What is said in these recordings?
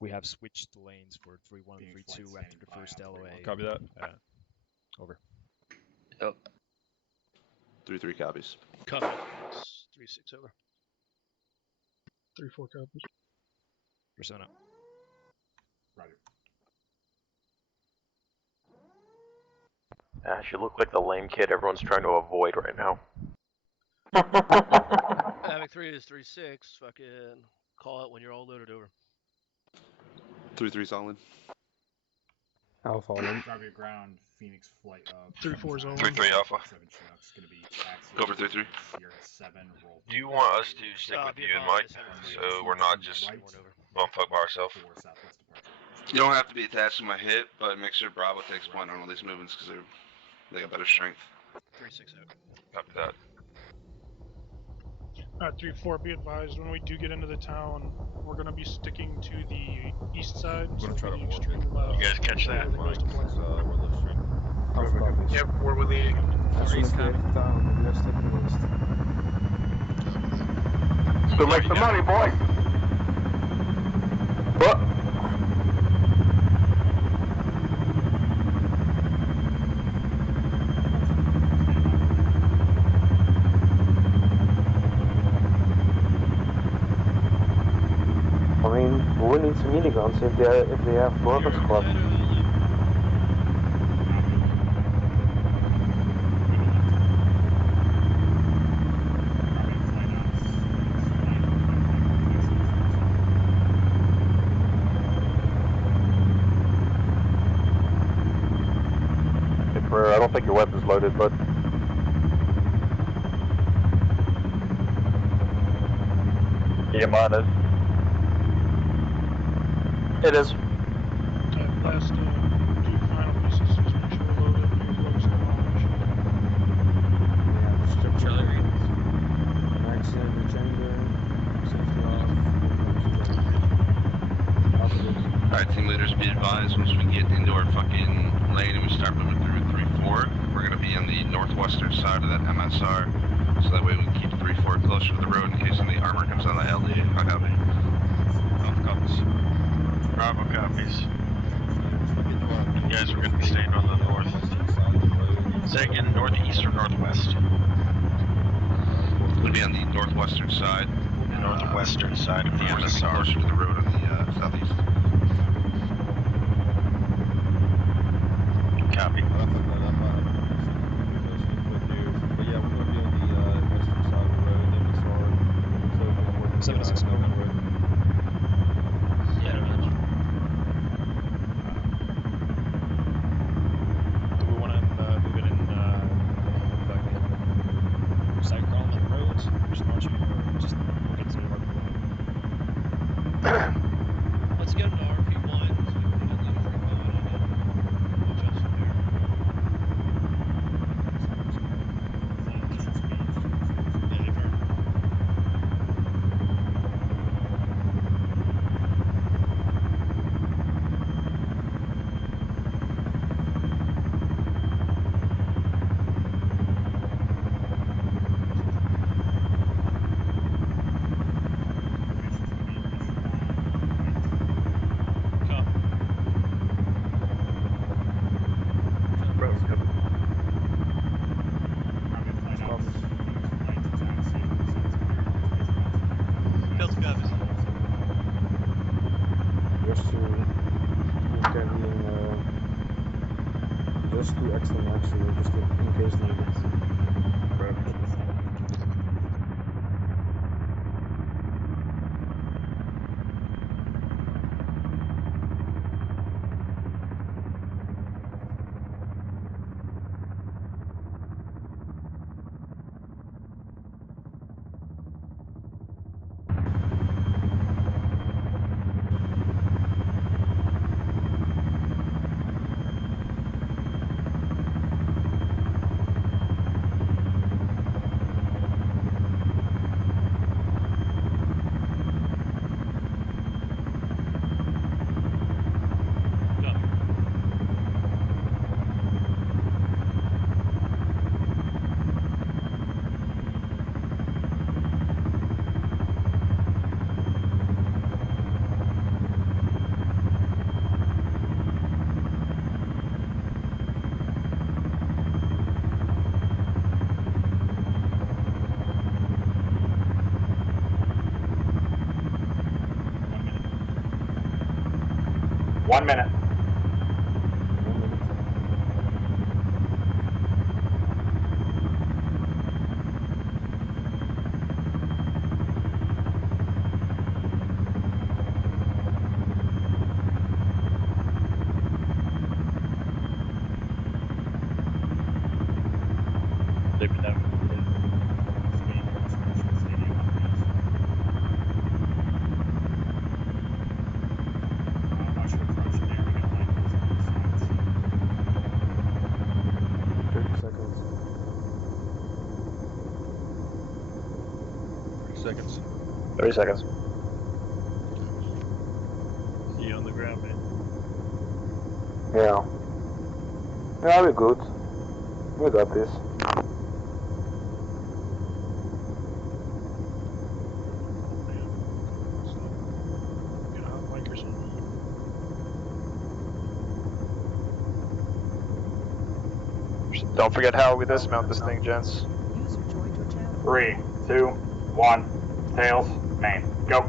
We have switched lanes for 3-1 and 3-2 after the first LOA. Copy that. Over. Yep. 3-3 copies. Copy. 3-6 over. 3-4 copies. Persona. Roger. Ash, you look like the lame kid everyone's trying to avoid right now. Havoc 3 is 3-6. Fucking call it when you're all loaded over. 3-3 solid. Alpha on. Drop your ground, Phoenix flight up. 3-4 zone. 3-3 Alpha. 7 Chinook's gonna be axial. Over 3-3. You're at 7. Roll. Do you want us to stick with you and Mike, so we're not just bumfuck by ourselves? 4 southwest departure. You don't have to be attached to my hip, but make sure Bravo takes point on all these movements because they got better strength. 3-6 out. Copy that. Alright, 3-4, be advised, when we do get into the town, we're going to be sticking to the east side. I'm gonna try to the warp extreme it. left. You guys catch that? Goes to plan. We're low stream. Alpha copies. Yep, we're leading. As soon as we hit the town, we are sticking east. Still make some money, boy! What? I mean, we need some miniguns if they have Brothers Club. I don't think your weapon's loaded, but yeah, mine is. It is. Alright, last two final pieces, just make sure we're loaded. New looks and launch. Yeah, strip Charlie Reed. Max in chamber. Safety off. Alpha is. Alright, team leaders, be advised, once we get into our fucking lane and we start moving through 3-4, we're going to be on the northwestern side of that MSR, so that way we can keep 3-4 closer to the road in case any armor comes on the LD. I have it. Alpha copies. Bravo copies. You guys are going to be staying on the north. Say again, northeast or northwest? We'll be on the northwestern side. Northwestern side of the MSR. Closer to the road on the southeast. Copy. But yeah, we're going to be on the western side of the road, MSR. So we're working 76 on that road. Yeah, no, Do we want to move it in side column on the roads? Just launching or just we'll get to RP1? let's get them to RP1 so we can get leaders going and then we'll adjust from there. Yeah, they've heard. Copy. Fields copies. Just to keep carrying just 2 extra max here, just in case needed. 1 minute. 1 minute. They've been down. Speed towards Commercial Stadium on the east. Watch for crunching there. We got line closing on the sides. 30 seconds. 3 seconds. 30 seconds. See you on the ground, man. Yeah. Yeah, we're good. We got this. Get a hot mic or something. Don't forget how we dismount this thing, gents. User joined your channel. 3, 2, 1. Tails, main. Go.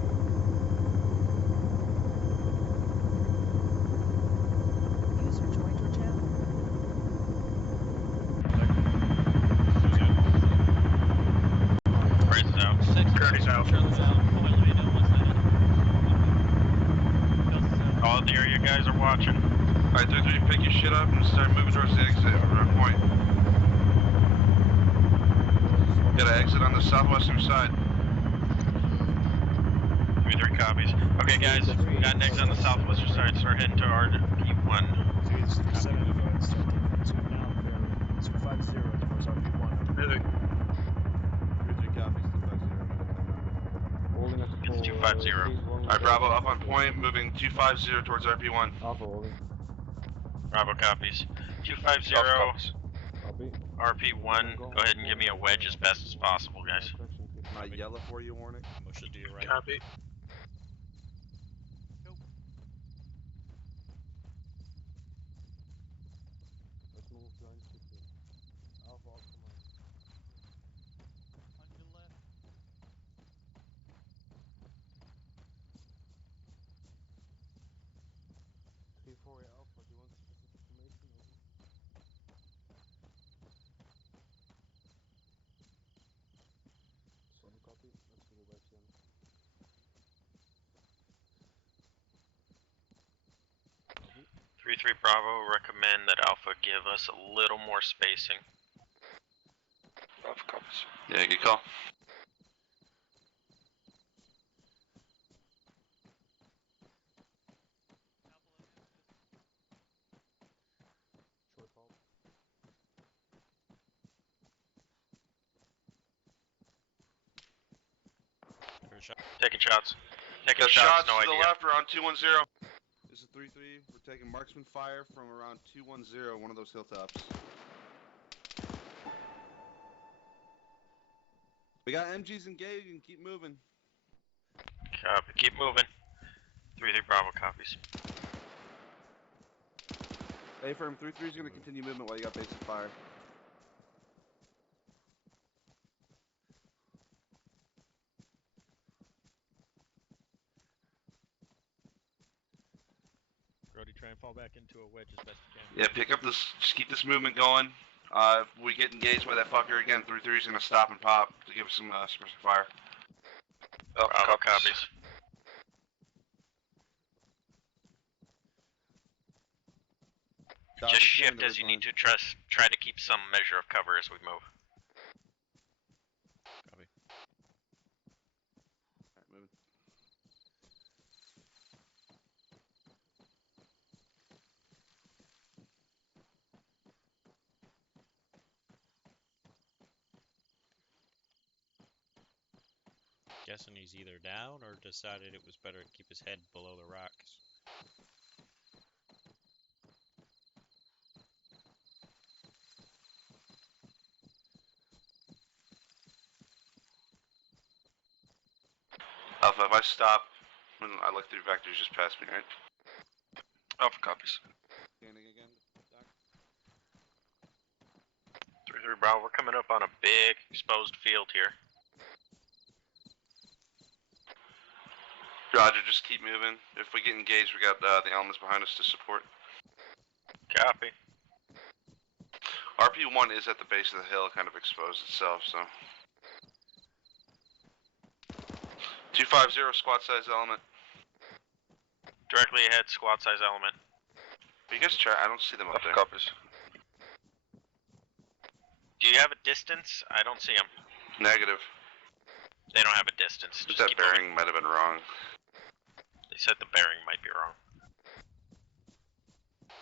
User joined your channel. Price out. Curtis out. Charlie's out. Oh, wait, let me know once that. All the area guys are watching. Alright, 3-3, pick your shit up and start moving towards the exit. We're on point. Gotta exit on the southwestern side. 3-3 copies. Okay, guys, we got next on the southwestern side, so we're heading to RP1. So it's 7 info and start taking 2 now for 250 towards RP1. Moving. 3-3 copies, 250. Holding at the pole. It's 250. Alright, Bravo up on point, moving 250 towards RP1. Alpha holding. Bravo copies. 250, Alpha copies. Copy. RP1. Go ahead and give me a wedge as best as possible, guys. Am I yellow for you, Warnick? Motion to your right. Copy. Let's move line 15. Alpha out command. On your left. 3-4 Alpha, do you want specific information? Over. Same copy. Let's move back then. Copy. 3-3 Bravo, recommend that Alpha give us a little more spacing. Alpha copies. Yeah, good call. Short call. Taking shots. Taking Got shots, no to the idea. left, we're on 210. This is 3-3. We're taking marksman fire from around 210, one of those hilltops. We got MGs engaged and keep moving. Copy. Keep moving. 3-3 Bravo copies. Hey, firm 3-3 is going to continue movement while you got basic fire. Brody, try and fall back into a wedge as best you can. Yeah, pick up this, just keep this movement going. If we get engaged by that fucker again, 3-3 is gonna stop and pop to give us some suppressive fire. Bravo copies. Just shift as you need to. Try to keep some measure of cover as we move. Copy. Alright, moving. Guessing he's either down or decided it was better to keep his head below the rocks. Alpha, if I stop, when I look through vectors just past me, right? Alpha copies. Scanning again. Doc. 3-3 Bravo, we're coming up on a big exposed field here. Roger, just keep moving. If we get engaged, we got the elements behind us to support. Copy. RP1 is at the base of the hill, kind of exposed itself, so. 250 squad size element. Directly ahead, squad size element. You guys try, I don't see them up there. Copies. Do you have a distance? I don't see them. Negative. They don't have a distance. Just That keep bearing moving. might have been wrong. They said the bearing might be wrong.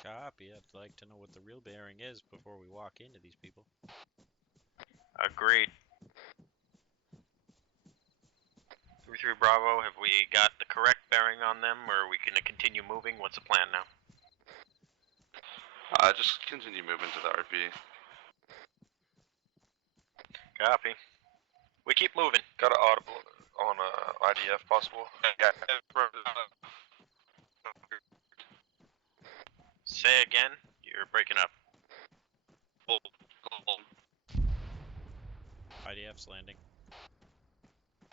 Copy. I'd like to know what the real bearing is before we walk into these people. Agreed. 3-3 Bravo, have we got the correct bearing on them, or are we going to continue moving? What's the plan now? Just continue moving to the RP. Copy. We keep moving. Got an audible on IDF possible? Yeah. Say again, you're breaking up. IDF's landing.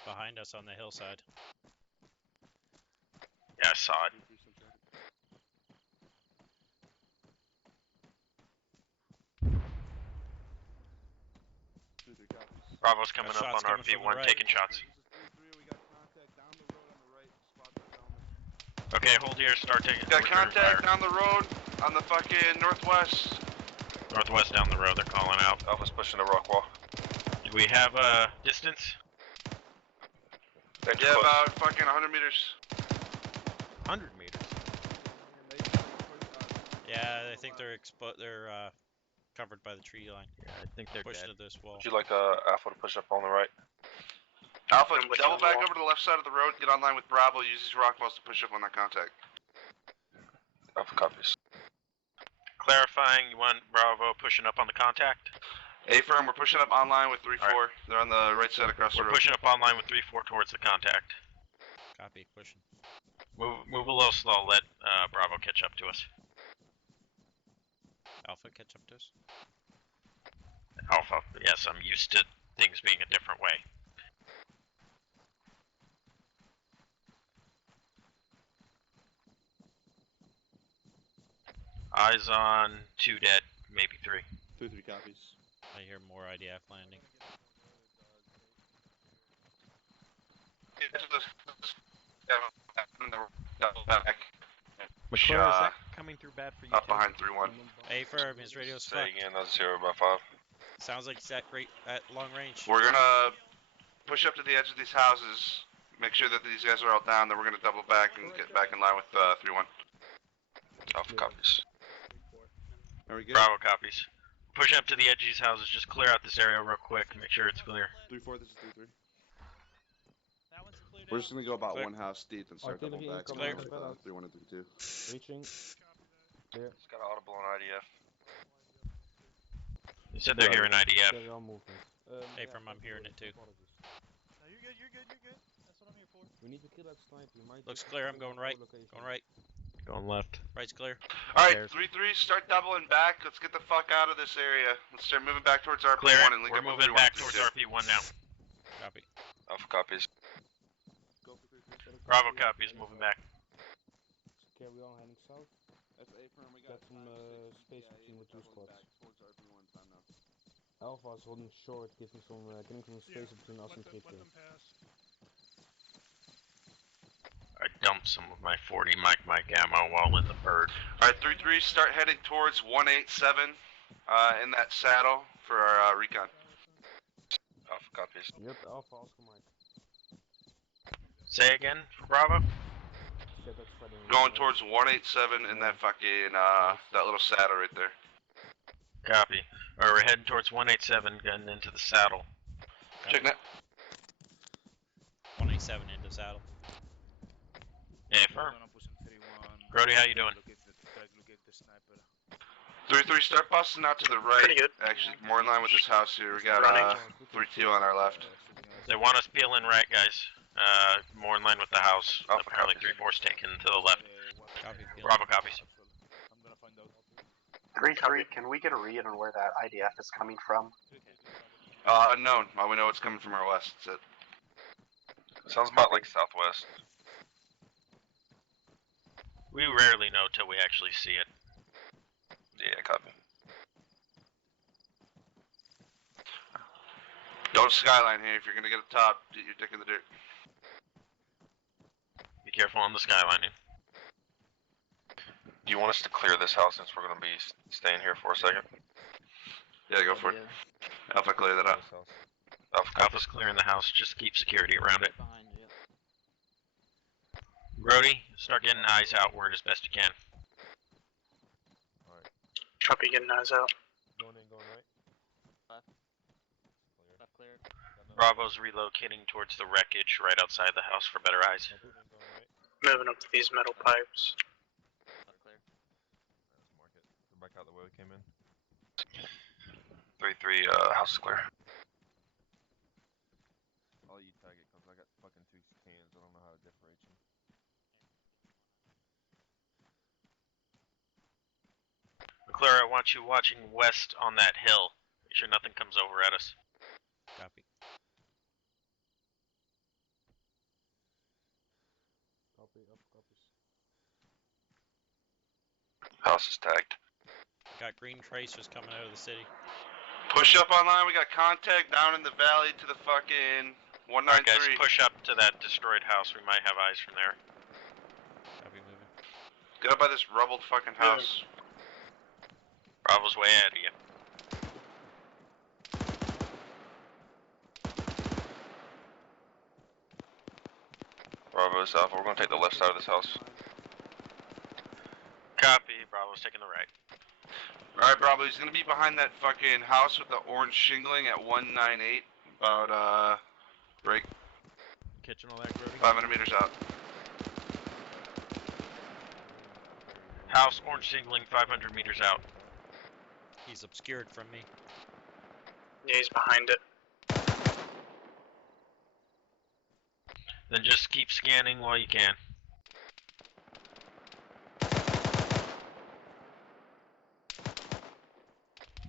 Behind us on the hillside. Yeah, I saw it. Bravo's coming up on RP1, taking shots. Okay, hold here, start taking. Got contact down the road on the fucking northwest. Northwest down the road, they're calling out. Alpha's pushing the rock wall. Do we have a distance? Yeah, about fucking 100 meters. 100 meters? Yeah, I think they're covered by the tree line. Yeah, I think they're pushed dead. to this wall. Would you like Alpha to push up on the right? Alpha, double back over to the left side of the road, get online with Bravo, use these rock walls to push up on that contact. Alpha copies. Clarifying, you want Bravo pushing up on the contact? A-firm, we're pushing up online with 3-4. Right. They're on the right side across the road. We're pushing up online with 3-4 towards the contact. Copy, pushing. Move a little slow, let Bravo catch up to us. Alpha catch up to us? Alpha, yes, I'm used to things being a different way. Eyes on 2 dead, maybe 3. 2-3 copies. I hear more IDF landing. McClure, is that coming through bad for you? Up behind 3-1. A-firm, his radio's Say fucked. again, that's 0x5. Sounds like he's at long range. We're gonna push up to the edge of these houses, make sure that these guys are all down, then we're gonna double back and get back in line with 3-1. Alpha copies. Are we good? Bravo copies. Pushing up to the edge of these houses, just clear out this area real quick, make sure it's clear. 3-4, this is 3-3. That one's cleared We're out. just gonna go about Clear. one house deep and start double back. Clear. 3-1 and 3-2. Reaching. Clear. Just got an audible on IDF. You said they're hearing IDF. Carry on movement. A-firm, I'm hearing it too. No, you're good, you're good, you're good. That's what I'm here for. We need to kill that sniper. We might Looks clear, I'm going right. Going right. Going left. Right's clear. Alright, 3-3, start doubling back. Let's get the fuck out of this area. Let's start moving back towards RP1 Clear it. and link We're up with moving 3-1 back and towards 3-2. RP1 now. Copy. Alpha copies. Bravo copies, moving back. Carry on heading south. That's A-firm, we got some space between the two squads. Towards RP1 time now. Alpha is holding short, giving some space between us and Let 3-3. them pass. I dumped some of my 40 mic ammo while in the bird. Alright, 3-3, start heading towards 187 in that saddle for our recon. Alpha copies. Yep, Alpha, Oscar Mike. Say again for Bravo? Get that spreading. Going towards 187 in that fucking, that little saddle right there. Copy. Or we're heading towards 187, getting into the saddle. Check that. 187 into saddle. Yeah, firm. Grody, how you doing? 3-3, start busting out to the right. Pretty good. Actually, more in line with this house here. We got 3-2 on our left. They want us peeling right, guys. More in line with the house. Apparently 3-4's taken to the left. Copy. Bravo copies. 3-3, can we get a read on where that IDF is coming from? Unknown. All we know it's coming from our west. That's it. Sounds about like southwest. We rarely know till we actually see it. Yeah, copy. Don't skyline here. If you're gonna get a top, get your dick in the dirt. Be careful on the skylining. Do you want us to clear this house since we're gonna be staying here for a second? Yeah, go for it. Alpha, clear that out. Alpha's clearing the house, just keep security around it. Behind you. Brody, start getting eyes outward as best you can. Alright. Copy, getting eyes out. Going in, going right. Left. Clear. Left cleared. Bravo's relocating towards the wreckage right outside the house for better eyes. Going in, going right. Moving up to these metal pipes. Left cleared. Let's mark it. Go back out the way we came in. 3-3, house is clear. I'll let you tag it, cause I got fucking 2 cans. I don't know how to differentiate them. McClure, I want you watching west on that hill. Make sure nothing comes over at us. Copy. Copy, up, copies. House is tagged. Got green tracers coming out of the city. Push up online. We got contact down in the valley to the fucking 193. Alright guys, push up to that destroyed house. We might have eyes from there. Copy, moving. Get up by this rubbled fucking house. Bravo's way ahead of you. Bravo's Alpha. We're gonna take the left side of this house. Copy, Bravo's taking the right. Alright, Bravo. He's gonna be behind that fucking house with the orange shingling at 198. About, break. Catching all that, Brody? 500 meters out. House, orange shingling, 500 meters out. He's obscured from me. Yeah, he's behind it. Then just keep scanning while you can.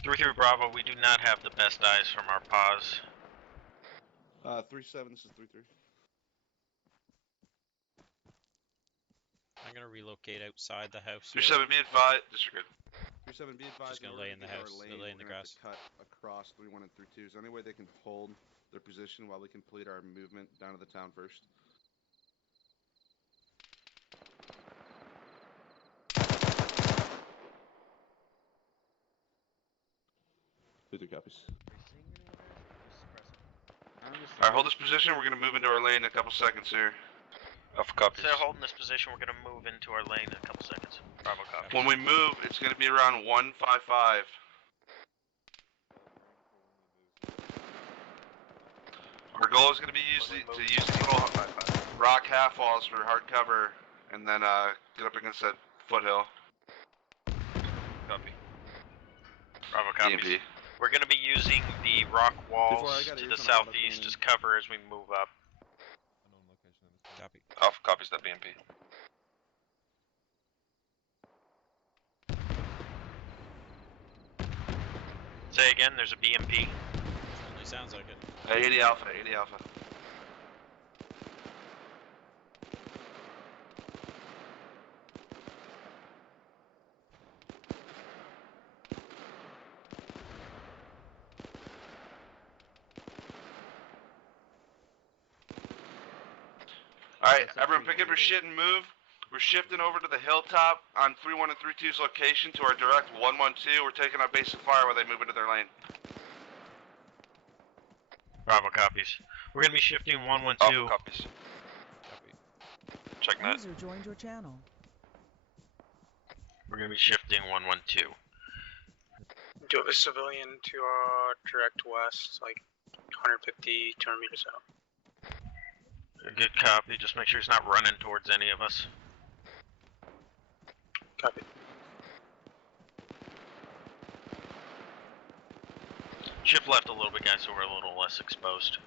Through Bravo, we do not have the best eyes from our pause. 3-7, this is 3-3. I'm gonna relocate outside the house. 3-7, be advised. Disregard. 3-7, be advised. Just gonna lay in the house. They'll lay in the grass. Cut across 3-1 and 3-2. Is there any way they can hold their position while we complete our movement down to the town first? Two copies. Alright, hold this position. We're gonna move into our lane in a couple seconds here. Alpha copies. So holding this position, we're gonna move into our lane in a couple seconds. Bravo copies. When we move, it's gonna be around 155. Our goal is gonna be to use these little rock half walls for hard cover, and then get up against that foothill. Copy. Bravo copies. EMP. We're gonna be using the rock walls to the southeast as cover as we move up. Copy. Alpha copies that BMP. Say again, there's a BMP. Only sounds like it. 80 Alpha, 80 Alpha. Alright, everyone pick up your shit and move. We're shifting over to the hilltop on 3-1 and 3-2's location to our direct 112. We're taking our basic fire while they move into their lane. Bravo copies. We're gonna be shifting 112. Alpha copies. Copy. Check that. User joined your channel. We're gonna be shifting 112. Do a civilian to our direct west, like 150, 200 meters out. Good copy, just make sure he's not running towards any of us. Copy. Shift left a little bit, guys, so we're a little less exposed.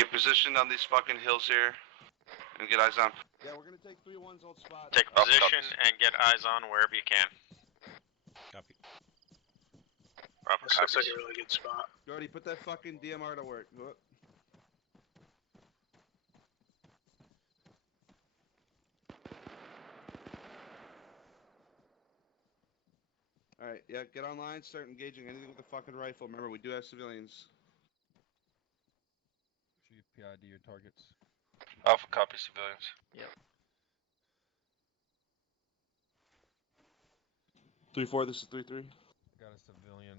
Get positioned on these fucking hills here and get eyes on. Yeah, we're gonna take 3-1's old spot. Take a position and get eyes on wherever you can. Copy. Bravo, This looks like copies. a really good spot. Gordy, put that fucking DMR to work. Whoop. Alright, yeah, get online, start engaging anything with a fucking rifle. Remember, we do have civilians. Should you PID your targets? Alpha copy civilians. Yep. 3-4, this is 3-3. Got a civilian,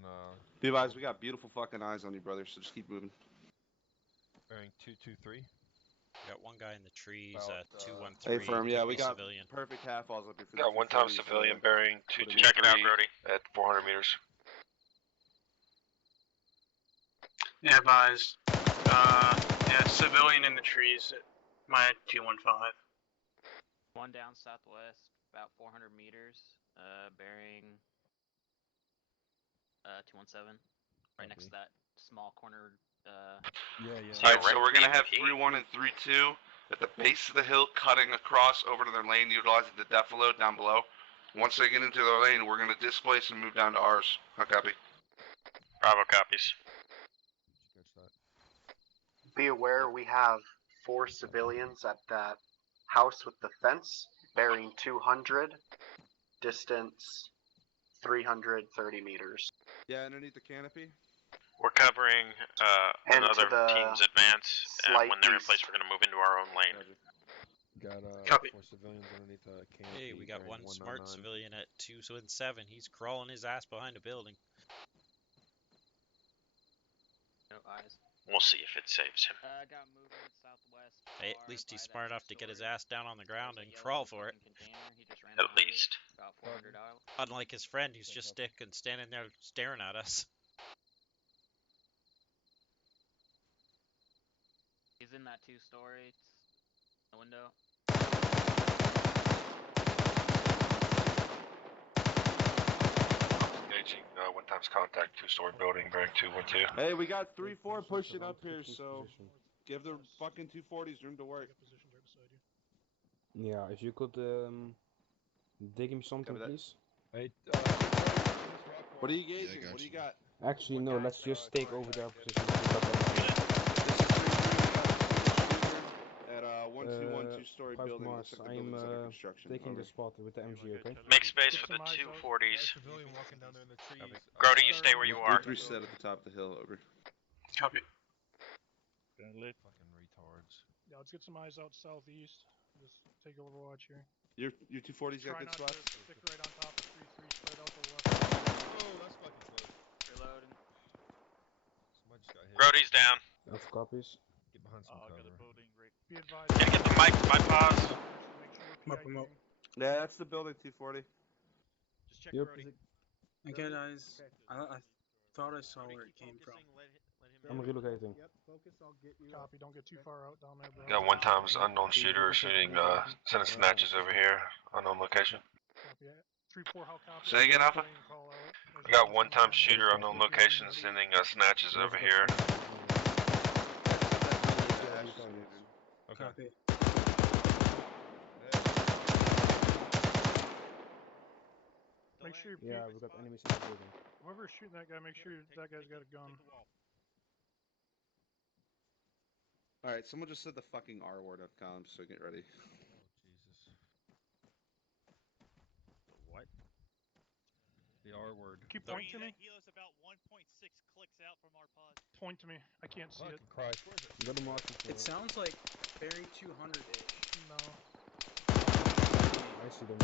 Be advised, we got beautiful fucking eyes on you, brother, so just keep moving. bearing 223. Got one guy in the trees About, at 213. Hey, firm, yeah, could we be got civilian. perfect half walls up here for Got the one time 240s, civilian bearing put it in. 223 Check it out, Brody. at 400 meters. Yeah, advised. Yeah, civilian in the trees at my 215. One down southwest, about 400 meters, bearing 217, right next to that small corner. Alright, so we're gonna have 3-1 and 3-2 at the base of the hill, cutting across over to their lane, utilizing the defilade down below. Once they get into their lane, we're gonna displace and move down to ours. How copy? Bravo, copies. Be aware we have 4 civilians at that house with the fence, bearing 200, distance 330 meters. Yeah, underneath the canopy. We're covering And another to the team's advance, and slight when they're in east. place, we're going to move into our own lane. Got Copy. 4 civilians underneath the canopy. Hey, we got bearing one smart 199. civilian at 217. He's crawling his ass behind a building. No eyes. We'll see if it saves him. Got movement southwest. Hey, at least he's smart enough to get his ass down on the ground and crawl for it. At least. About 400 out. Unlike his friend who's just standing there staring at us. He's in that 2-story. The window. Engaging one times contact, 2-story building, bearing 212. Hey, we got 3-4 pushing up here, so give the fucking 240s room to work. Yeah, if you could dig him something, please. Hey, What are you gauging? What do you got? Actually, no, let's just take over their position. At 121 2-story building. Mars, Looks like the building's under construction. taking Over. the spot with the MG, okay? Make space for the 240s. civilian walking down there in the trees. Grody, you stay where you are. 3 set at the top of the hill. Over. Copy. Fucking retards. Yeah, let's get some eyes out southeast. Just take Overwatch here. Your 240s got Try good not spots? to stick right on top of 3-3, spread out the left. Oh, that's fucking close. Reloading. Somebody just got hit. Grody's down. Alpha copies. Get behind some cover. Be advised. Can you get the mic? My pause. Make sure we're PID-ing. Yeah, that's the building 240. Just check Yep. Brody. Okay, guys. I thought I saw where it came from. I'm relocating. Yep, focus, I'll get you. Copy, don't get too far out down there, bro. Got one times unknown shooter shooting center snatches over here, unknown location. Copy. 3-4, how copy? Say again, Alpha? Call out. I got one time shooter unknown location sending snatches over here. Okay. Copy. Make sure Yeah, we got enemies in the building. whoever's shooting that guy, make sure that guy's got a gun. Alright, someone just said the fucking R word on Comm, so get ready. Jesus. What? The R word. Keep pointing to me. Helo's about 1.6 clicks out from our pod. Point to me. I can't see it. Fucking Christ, where is it? Got a mark. It sounds like bearing 200-ish. No. I see them.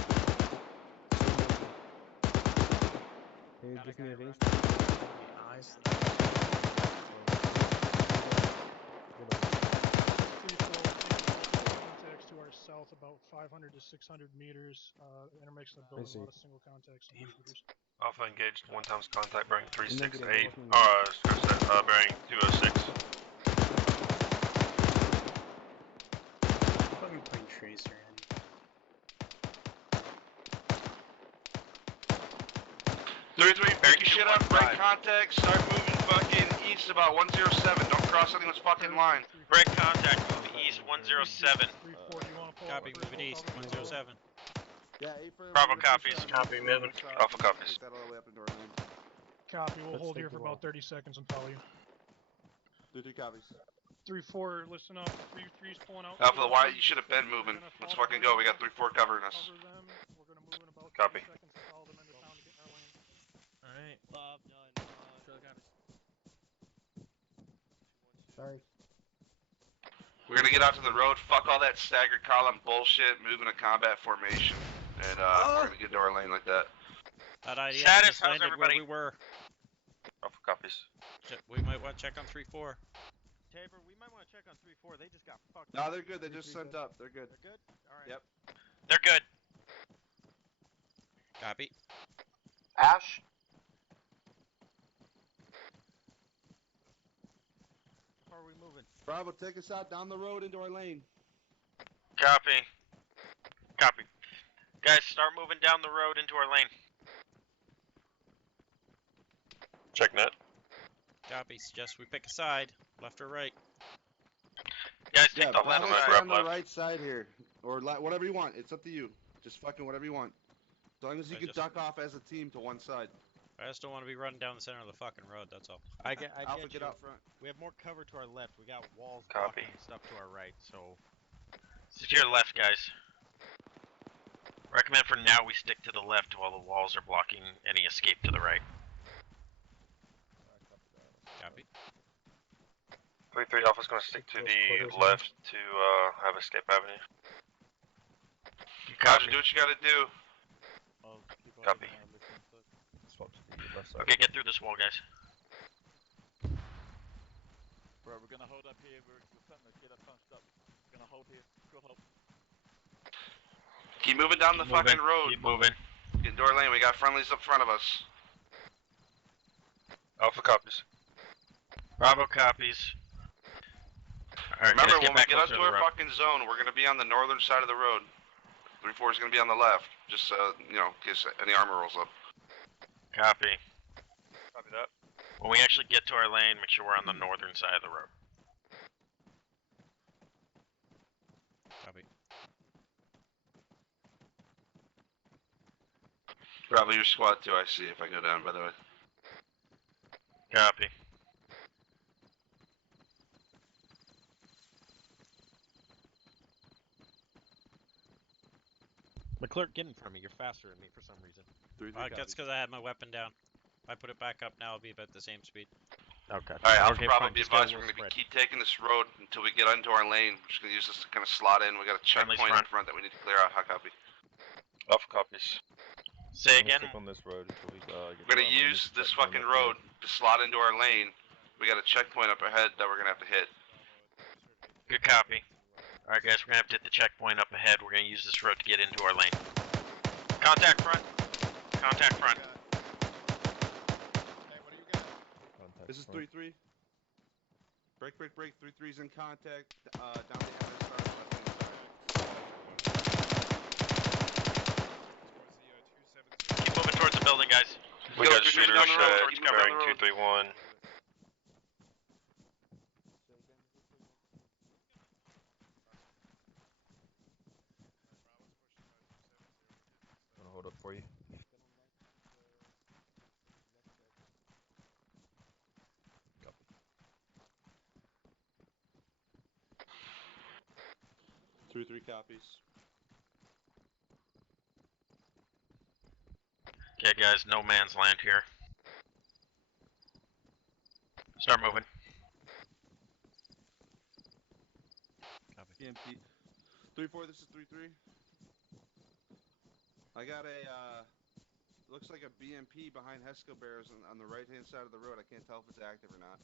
Can you give me a range? Eyes. 3-4, contacts to our south, about 500 to 600 meters. Intermix in the building, a lot of single contacts. And shooters. Alpha engaged, one times contact bearing 368, Negative. bearing 206. Fucking playing Tracer in. Pick your shit up, break contact, start moving fucking east about 107. Don't cross anyone's fucking line. Break contact, move east 107. 3-4, do you want to pull Copy, out moving east, 107. Yeah, A-firm. Bravo we're gonna push copies. on Copy, east, moving. west side, Alpha and copies. Take that all the way up into our lane. Copy, we'll Let's hold take here the for wall. about 30 seconds and follow you. 3-3 copies. 3-4, listen up. 3-3's pulling out. Alpha, the wire, you should have been moving. Let's fucking go. We got 3-4 covering us. Cover them. We're gonna move in about 30 Copy. seconds and follow them into town to get in our lane. Alright. Bob, none. Sorry. We're gonna get out to the road. Fuck all that staggered column bullshit. Move in a combat formation, and we're gonna get into our lane like that. That idea Status, just how's landed everybody? where we were. Alpha copies. We might want to check on 3-4. Tabor, we might want to check on 3-4. They just got fucked. No, they're good. They just sent up. They're good. They're good? Alright. Yep. They're good. Copy. Ash, How far are we moving? Bravo, take us out down the road into our lane. Copy. Copy. Guys, start moving down the road into our lane. Check net. Copy. Suggest we pick a side, left or right. Guys, Yeah, take the left Bravo, side. stay on the right side here, or whatever you want. It's up to you. Just fucking whatever you want. As long as you I can just- duck off as a team to one side. I just don't want to be running down the center of the fucking road, that's all. I get Alpha, get you. out front. We have more cover to our left. We got walls Copy. blocking stuff to our right, so... Secure left, guys. Recommend for now we stick to the left while the walls are blocking any escape to the right. Copy. 3-3 Alpha's gonna stick to the left to have escape avenue. Roger, do what you gotta do. Copy. Swap to the left side. Okay, get through this wall, guys. Bro, we're gonna hold up here. We're starting to get us punched up. We're gonna hold here. Good hope. Keep moving down the fucking road. Keep moving. Get into our lane. We got friendlies up front of us. Alpha copies. Bravo copies. Alright, Remember, guys, when we back get up closer to the our road. fucking zone, we're gonna be on the northern side of the road. 3-4 is gonna be on the left. Just you know, in case any armor rolls up. Copy. Copy that. When we actually get to our lane, make sure we're on the northern side of the road. Copy. Bravo, your squad too. I see if I go down. By the way. Copy. McClurk, get in front of me. You're faster than me for some reason. 3-3 That's because I had my weapon down. If I put it back up now, it'll be about the same speed. Okay. All right, Alpha Okay, Bravo, fine. be Just get a advised, we're little gonna spread. keep taking this road until we get into our lane. We're just gonna use this to kind of slot in. We got a Friendly's checkpoint in front. front that we need to clear out. Hot copy. Alpha copies. Say again. Stick on this road until we get We're gonna use this fucking road to slot into our lane. We got a checkpoint up ahead that we're gonna have to hit. Good copy. Alright guys, we're gonna have to hit the checkpoint up ahead. We're gonna use this road to get into our lane. Contact front. Contact front. This is 3-3. Break. 3-3's in contact. Down the MSR. Keep moving towards the building, guys. We got shooters down the road. Keep moving down the road. 231. I'm gonna hold up for you. Copy. 3-3 copies. Okay guys, no man's land here. Start moving. Copy. EMP. 3-4, this is 3-3. I got a, looks like a BMP behind Hesco Bears on the right-hand side of the road. I can't tell if it's active or not.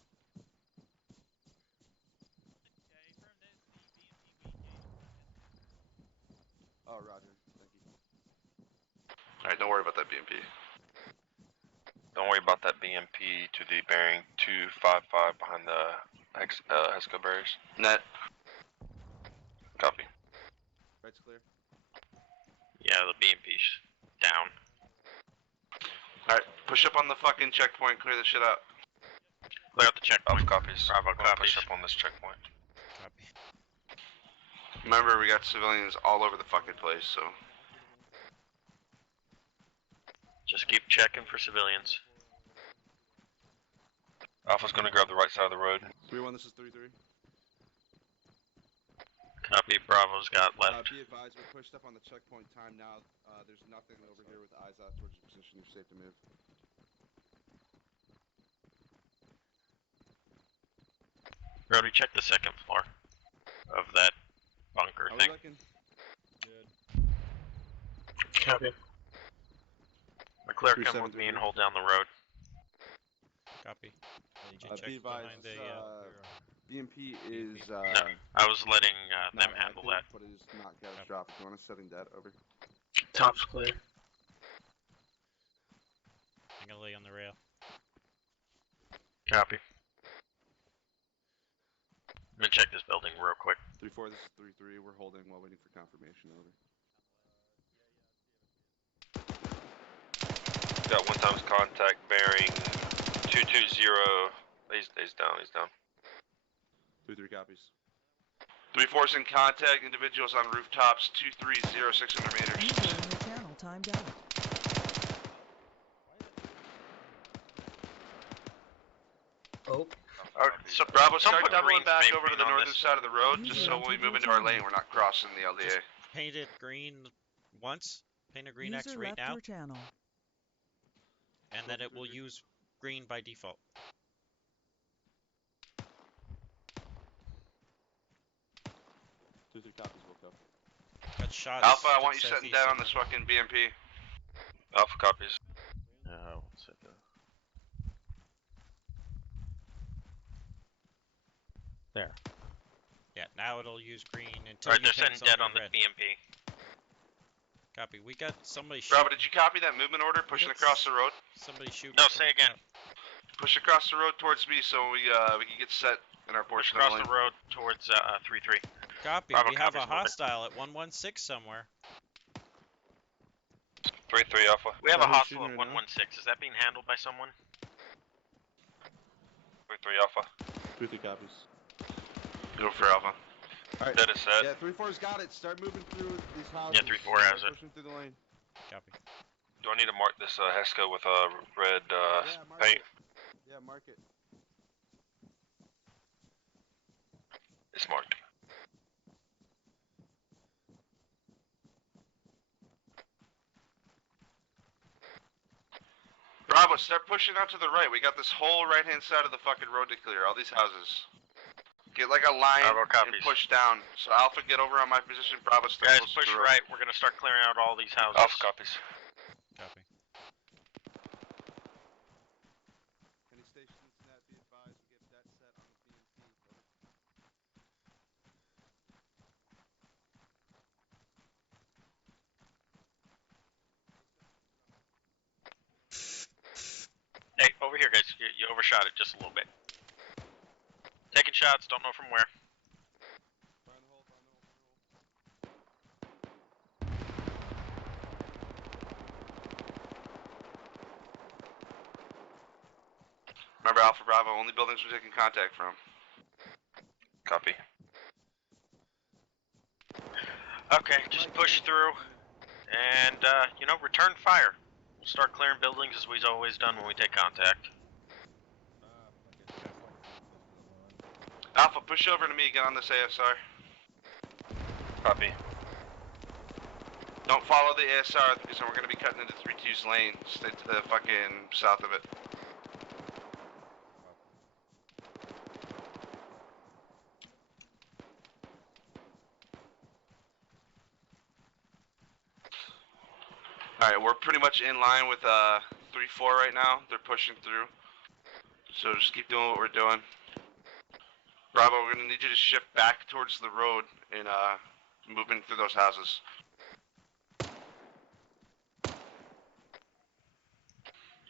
Oh, roger. Thank you. Alright, don't worry about that BMP. Don't worry about that BMP to the bearing 255 behind the Hesco Bears. Net. Copy. Right's clear. Yeah, the BMP's down. Alright, push up on the fucking checkpoint, clear this shit out. Clear out the checkpoint. Copies. Bravo copies. Push up on this checkpoint. Remember, we got civilians all over the fucking place, so. Just keep checking for civilians. Alpha's gonna grab the right side of the road. 3-1, this is 3-3. Copy, Bravo's got left. Be advised, we're pushed up on the checkpoint time now. There's nothing over here with eyes out towards your position. You're safe to move. Brody, check the second floor of that bunker thing. Looking? Good. Copy. McClure, come with me and hold down the road. Copy. Need you check Be advised, behind the, BMP is No, I was letting them handle active, that. but it is not catastrophic. You want us setting that over? Top's clear. I'm gonna lay on the rail. Copy. I'm gonna check this building real quick. 3-4, this is 3-3. We're holding while waiting for confirmation. Over. Got 1 times contact bearing 220. He's down. 3-3 copies. 3-4's in contact. Individuals on rooftops. 230, 600 meters. User in your channel timed out. Oh. So Bravo, some start put doubling green back spray over to paint the on northern this. side of the road, just so when we move into our lane, we're not crossing the LDA. Just paint it green once. Paint a green X User right left now, your channel. and then it will use green by default. Two, 3 copies, will go. Got shots. Alpha, I to want the you setting southeast down of on this fucking BMP. Alpha copies. One second. There. Yeah, now it'll use green until Alright, you they're paint sitting dead something on the red. BMP. Copy. We got somebody Bravo, did you copy that movement order? Pushing across the road? Somebody shooting. No, say again. Push across the road towards me so we can get set in our portion Across of the the road towards 3-3. Copy. Bravo We have a copies, moving. hostile at 116 somewhere. 3-3 Alpha. We have a Who's hostile shooting at right now? 116. Is that being handled by someone? 3-3 Alpha. 3-3 copies. Go for Alpha. Alright. Dead is set. Yeah, 3-4's got it. Start moving through these houses. Yeah, 3-4 has Start it. pushing through the lane. Copy. Do I need to mark this Hesco with red Yeah, mark paint? it. Yeah, mark it. It's marked. Bravo, start pushing out to the right. We got this whole right-hand side of the fucking road to clear. All these houses. Get like a line Bravo and copies. push down. So Alpha, get over on my position. Bravo, stay Guys, close push to the road. right. We're gonna start clearing out all these houses. Alpha copies. Copy. Any stations net be advised, we get that set on the BMP. Over. Hey, over here, guys. You overshot it just a little bit. Taking shots. Don't know from where. Fire in the hole, fire in the hole, fire in the hole. Remember, Alpha Bravo, only buildings we're taking contact from. Copy. Okay, just push through, and return fire. We'll start clearing buildings as we've always done when we take contact. Alpha, push over to me. Get on this ASR. Copy. Don't follow the ASR because then we're gonna be cutting into 3-2's lane. Stay to the fucking south of it. Alright, we're pretty much in line with 3-4 right now. They're pushing through. So just keep doing what we're doing. Bravo, we're gonna need you to shift back towards the road and moving through those houses.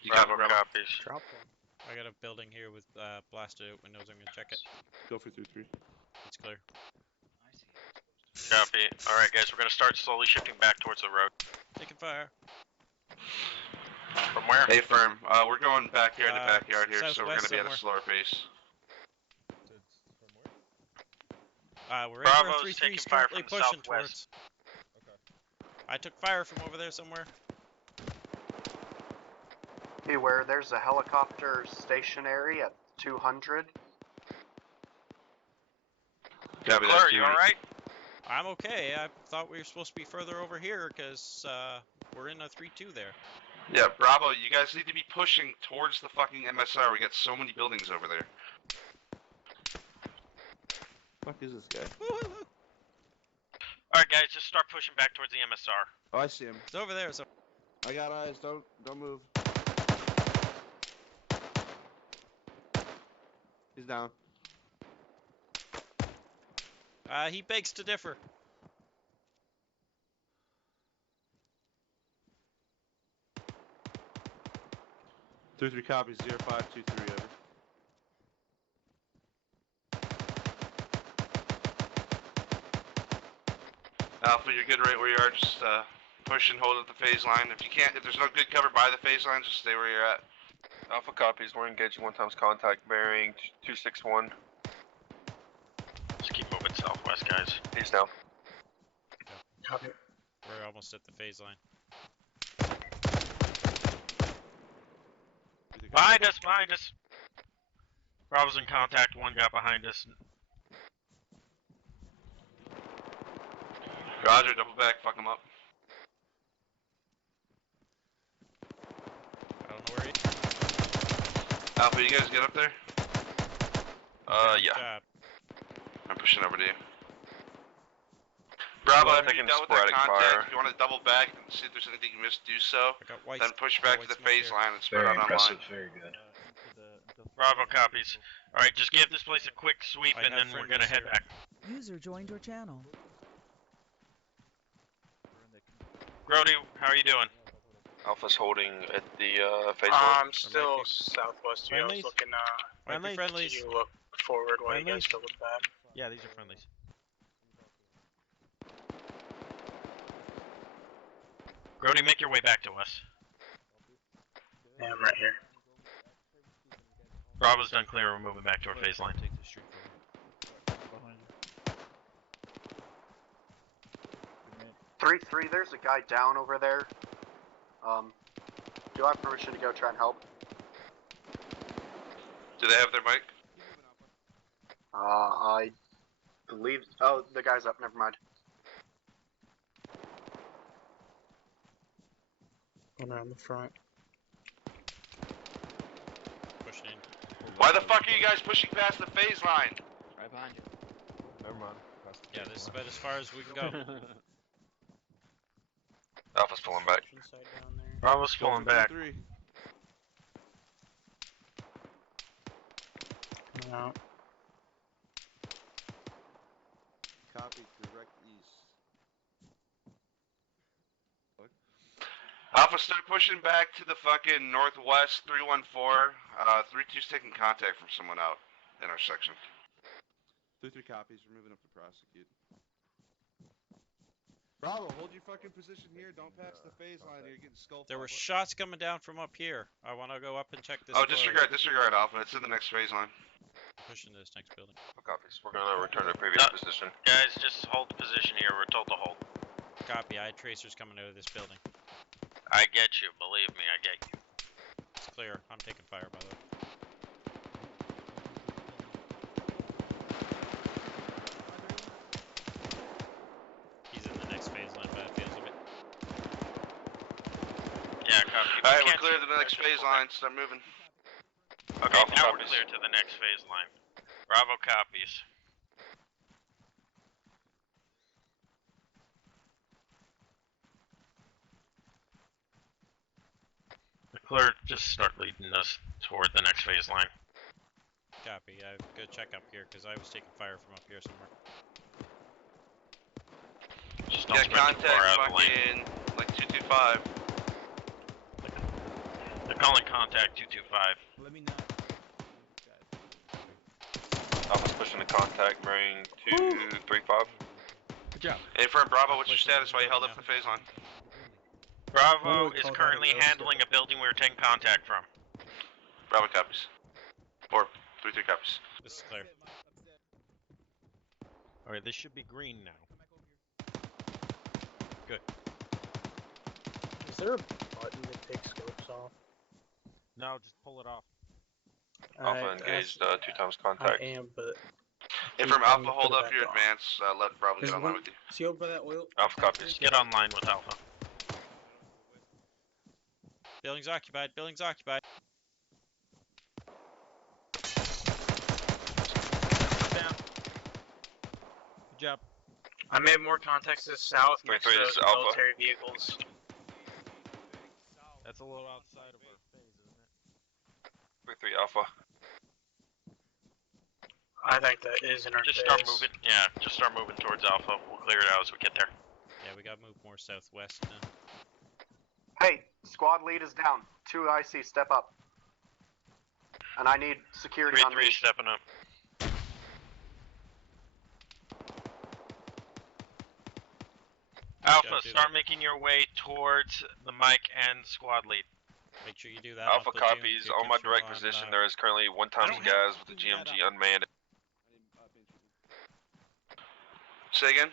You got Bravo it, Bravo. copies. Drop one. I got a building here with blasted out windows. I'm gonna check it. Go for 3-3. It's clear. Copy. Alright, guys, we're gonna start slowly shifting back towards the road. Taking fire. From where? Hey, firm. We're going backyard to backyard here, so we're gonna southwest be at a somewhere. slower pace. Wherever Bravo's 3-3 taking is fire currently from the pushing southwest. towards. I took fire from over there somewhere. Beware, there's a helicopter stationary at 200. Copy Claire, that. you alright? I'm okay. I thought we were supposed to be further over here because we're in a 3-2 there. Yeah, Bravo, you guys need to be pushing towards the fucking MSR. We got so many buildings over there. Fuck is this guy? Alright, guys, just start pushing back towards the MSR. Oh, I see him. It's over there. So I got eyes. Don't move. He's down. he begs to differ. 3-3 copies. 0523 over. Alpha, you're good right where you are. Just push and hold at the phase line. If you can't, if there's no good cover by the phase line, just stay where you're at. Alpha copies. We're engaging 1 times contact bearing 261. Just keep moving southwest, guys. He's down. Copy. We're almost at the phase line. Behind us, behind us. Bravo's in contact, one got behind us. Roger, double back, fuck him up. I don't know where he. Alpha, you guys get up there? Yeah. Job. I'm pushing over to you. Bravo, Well, after you taking dealt with that sporadic contact, fire. if you want to double back and see if there's anything you missed, do so. I got white. Then push back to the phase line and spread out online. Very good. Bravo copies. Alright, just give this place a quick sweep I and then have we're gonna head friendlies back. User joined your channel. Grody, how are you doing? Alpha's holding at the phase I'm still southwest of you. I was Friendlies? looking, Might be friendlies. you look forward while you guys still look back. Yeah, these are friendlies. Grody, make your way back to us. Yeah, I'm right here. Bravo's done clear, we're moving back to our phase line. Take the street Behind you. 3-3, there's a guy down over there. Do I have permission to go try and help? Do they have their mic? I believe. Oh, the guy's up. Never mind. Going around the front. Pushing in. Why the fuck are you guys pushing past the phase line? Right behind you. Never mind. Yeah, this is about as far as we can go. Alpha's pulling back. Side down there. Bravo's pulling back. 3. Coming out. Copy. Direct east. Alpha, start pushing back to the fucking northwest 314. 3-2's taking contact from someone out in our section. 3-3 copies. We're moving up to prosecute. Bravo, hold your fucking position here. Don't pass the phase line. You're getting skull. There were shots coming down from up here. I want to go up and check this. Oh, floor. disregard Alpha. It's in the next phase line. Pushing to this next building. Copies. We're gonna return to previous position. Guys, just hold the position here, we're told to hold. Copy. I had tracers coming out of this building. I get you, believe me, I get you. It's clear. I'm taking fire, by the way. He's in the next phase line, but it feels a bit. Yeah, copy. Alright, we're clear to the next phase line. Start moving. Okay, Alpha now we're copies. clear to the next phase line. Bravo copies. Clear, just start leading us toward the next phase line. Copy. I'm gonna check up here because I was taking fire from up here somewhere. Just don't Get spread too far contact out of the lane. fucking like 225. They're calling contact 225. Let me know. Alpha's pushing to contact bearing 235. Good job. Affirm Bravo, what's your status? Why you held up the phase line? Bravo is currently handling a building we were taking contact from. Bravo copies. Or 3-3 copies. This is clear. Alright, this should be green now. Good. Is there a button to take scopes off? No, just pull it off. Alpha engaged, 2 times I contact. am, but If from Alpha hold up your advance, let Bravo get online with you. See over by that oil? Alpha copies. Get online with Alpha. Building's occupied. Building's occupied. Down. Good job. I made more contacts to the south next to 3-3, this those is Alpha. military vehicles. That's a little outside of our phase, isn't it? 3-3 Alpha. I think that is in our Just phase. start moving. Yeah, just start moving towards Alpha. We'll clear it out as we get there. Yeah, we got moved more southwest. Hey, squad lead is down. 2 IC, step up. And I need security on 3-3 me. stepping up. Alpha, start making your way towards the mic and squad lead. Make sure you do that. Alpha copies. On my direct position, there is currently 1 times gas with the GMG unmanned. Say again?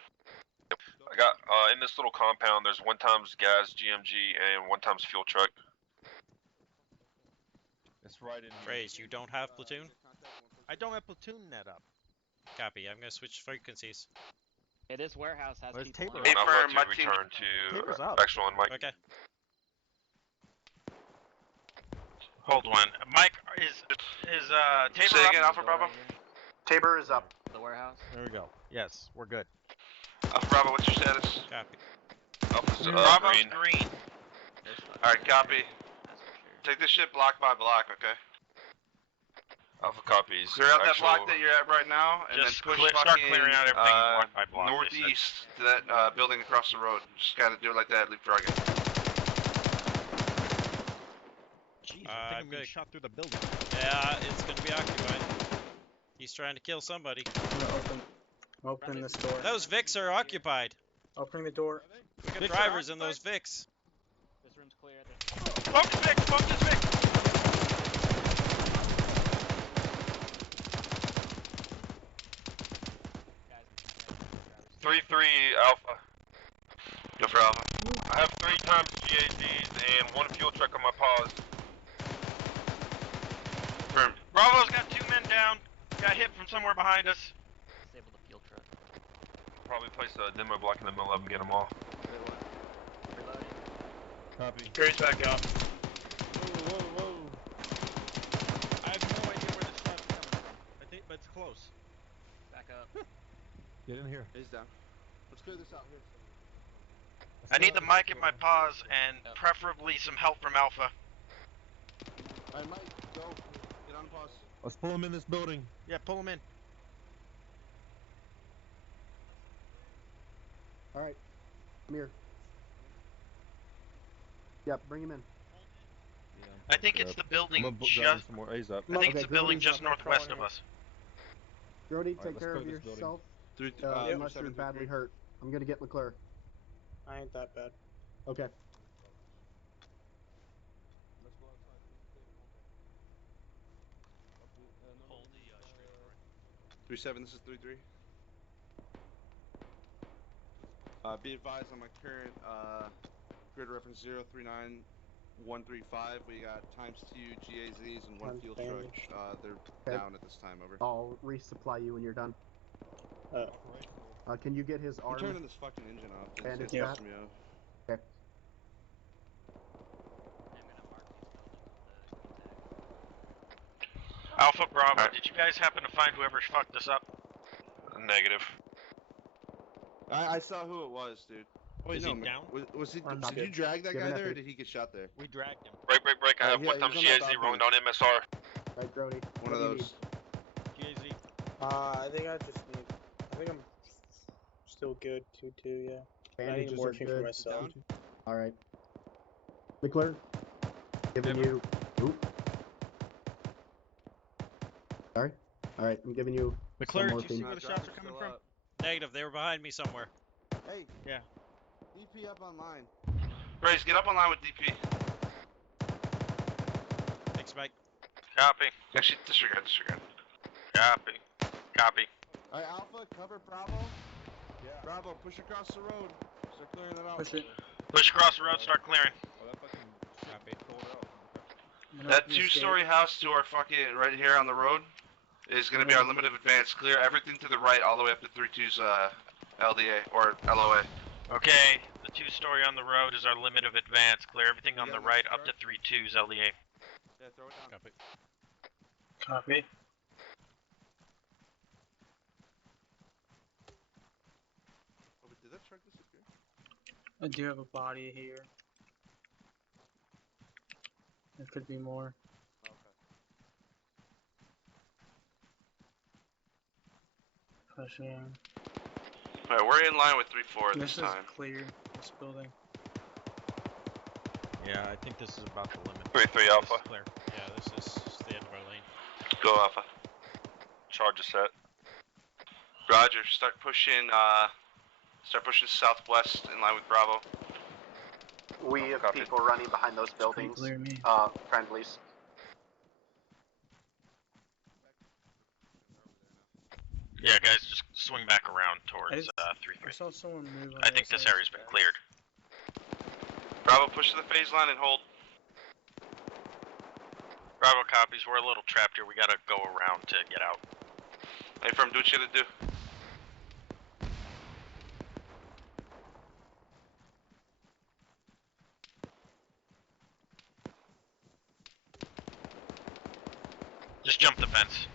I got, in this little compound, there's 1 times gas GMG and 1 times fuel truck. It's right in Phrase, you don't have platoon? I don't have platoon net up. Copy. I'm gonna switch frequencies. Yeah, this warehouse has Where's people. Tabor? in it. Alpha to return to actual and Mike. Okay. Hold one. Mike, is Tabor Say up? again, Alpha Bravo. Tabor is up. The warehouse. There we go. Yes, we're good. Alpha Bravo, what's your status? Copy. Alpha's Bravo's green. green. Alright, copy. Take this shit block by block, okay? Alpha copies. Clear out that block that you're at right now, and Just then push start fucking, clearing out everything block by block, northeast to that building across the road. Just gotta do it like that, leap dragon. Jeez, I think I'm good. being shot through the building. Yeah, it's gonna be occupied. He's trying to kill somebody. Open this door. Those Vics are occupied. Opening the door. We got drivers in those Vics. This room's clear. Focus Vic! Focus Vic! 3-3 Alpha. Go for Alpha. I have 3 times GAZs and 1 fuel truck on my pause. Confirmed. Bravo's got 2 men down. Got hit from somewhere behind us. Disable the fuel truck. Probably place a demo block in the middle of them, get them all. Reloading. Copy. Grace back up. Whoa, whoa, whoa. I have no idea where this shot's coming from. I think, but it's close. Back up. Get in here. He's down. Let's clear this out here. I need the mic in my pause and preferably some help from Alpha. Alright, Mike, go. Get on pause. Let's pull him in this building. Yeah, pull him in. Alright. Come here. Yep, bring him in. I think it's the building just. Some more A's up. I think it's Okay, the building Grody's just up. northwest of us. Grody, Alright, take let's care clear of this building. yourself. Yep. Unless you're badly hurt. I'm gonna get Leclerc. I ain't that bad. Okay. Let's go outside. Hold the straight north. 3-7, this is 3-3. Be advised on my current grid reference 039135. We got ×2 GAZs and 1 fuel truck. They're down at this time. Over. I'll resupply you when you're done. Can you get his arm? I'm turning this fucking engine off. And It's it's pissing me off. Okay. Alpha Bravo, did you guys happen to find whoever fucked us up? Negative. I saw who it was, dude. Oh, is he down? Was he? I'm Did you good. drag that Give guy an there, or effort. did he get shot there? We dragged him. Break. I have Yeah, 1 times he's on that GAZ balcony. rolling down MSR. Right, Grody. One of What do you those. GAZ. I think I think I'm still good. 2-2, yeah. I need morphine for myself. All right. Leclerc, giving you. Oop. Sorry. All right, I'm giving you. Leclerc, some do you see morphine. where the shots are coming from? Negative. They were behind me somewhere. Hey. Yeah. DP up online. Grace, get up online with DP. Thanks, Mike. Copy. Actually, disregard. Copy. Alright, Alpha, cover Bravo. Yeah. Bravo, push across the road. Start clearing that out. Push it. Push across the road, start clearing. Oh, that fucking shit pulled out. Okay. That two-story house to our fucking right here on the road is gonna be our limit of advance. Clear everything to the right all the way up to 3-2's LDA or LOA. Okay, the 2-story on the road is our limit of advance. Clear everything on the right up to 3-2's LDA. Yeah, throw it down. Copy. Copy. Oh, but did that truck disappear? I do have a body here. There could be more. Okay. Pushing. Alright, we're in line with 3-4 at This this is time. clear. This building. Yeah, I think this is about the limit. 3-3 Alpha. Clear. Yeah, this is the end of our lane. Go Alpha. Charge is set. Roger. Start pushing southwest in line with Bravo. We have Copy. people running behind those buildings. Clear me. Friendlies. Yeah, guys, just swing back around towards 3-3. I saw someone move on I the think other this side. area's been cleared. Bravo, push to the phase line and hold. Bravo copies, we're a little trapped here. We gotta go around to get out. Hey, firm, do what you gotta do. Just jump the fence.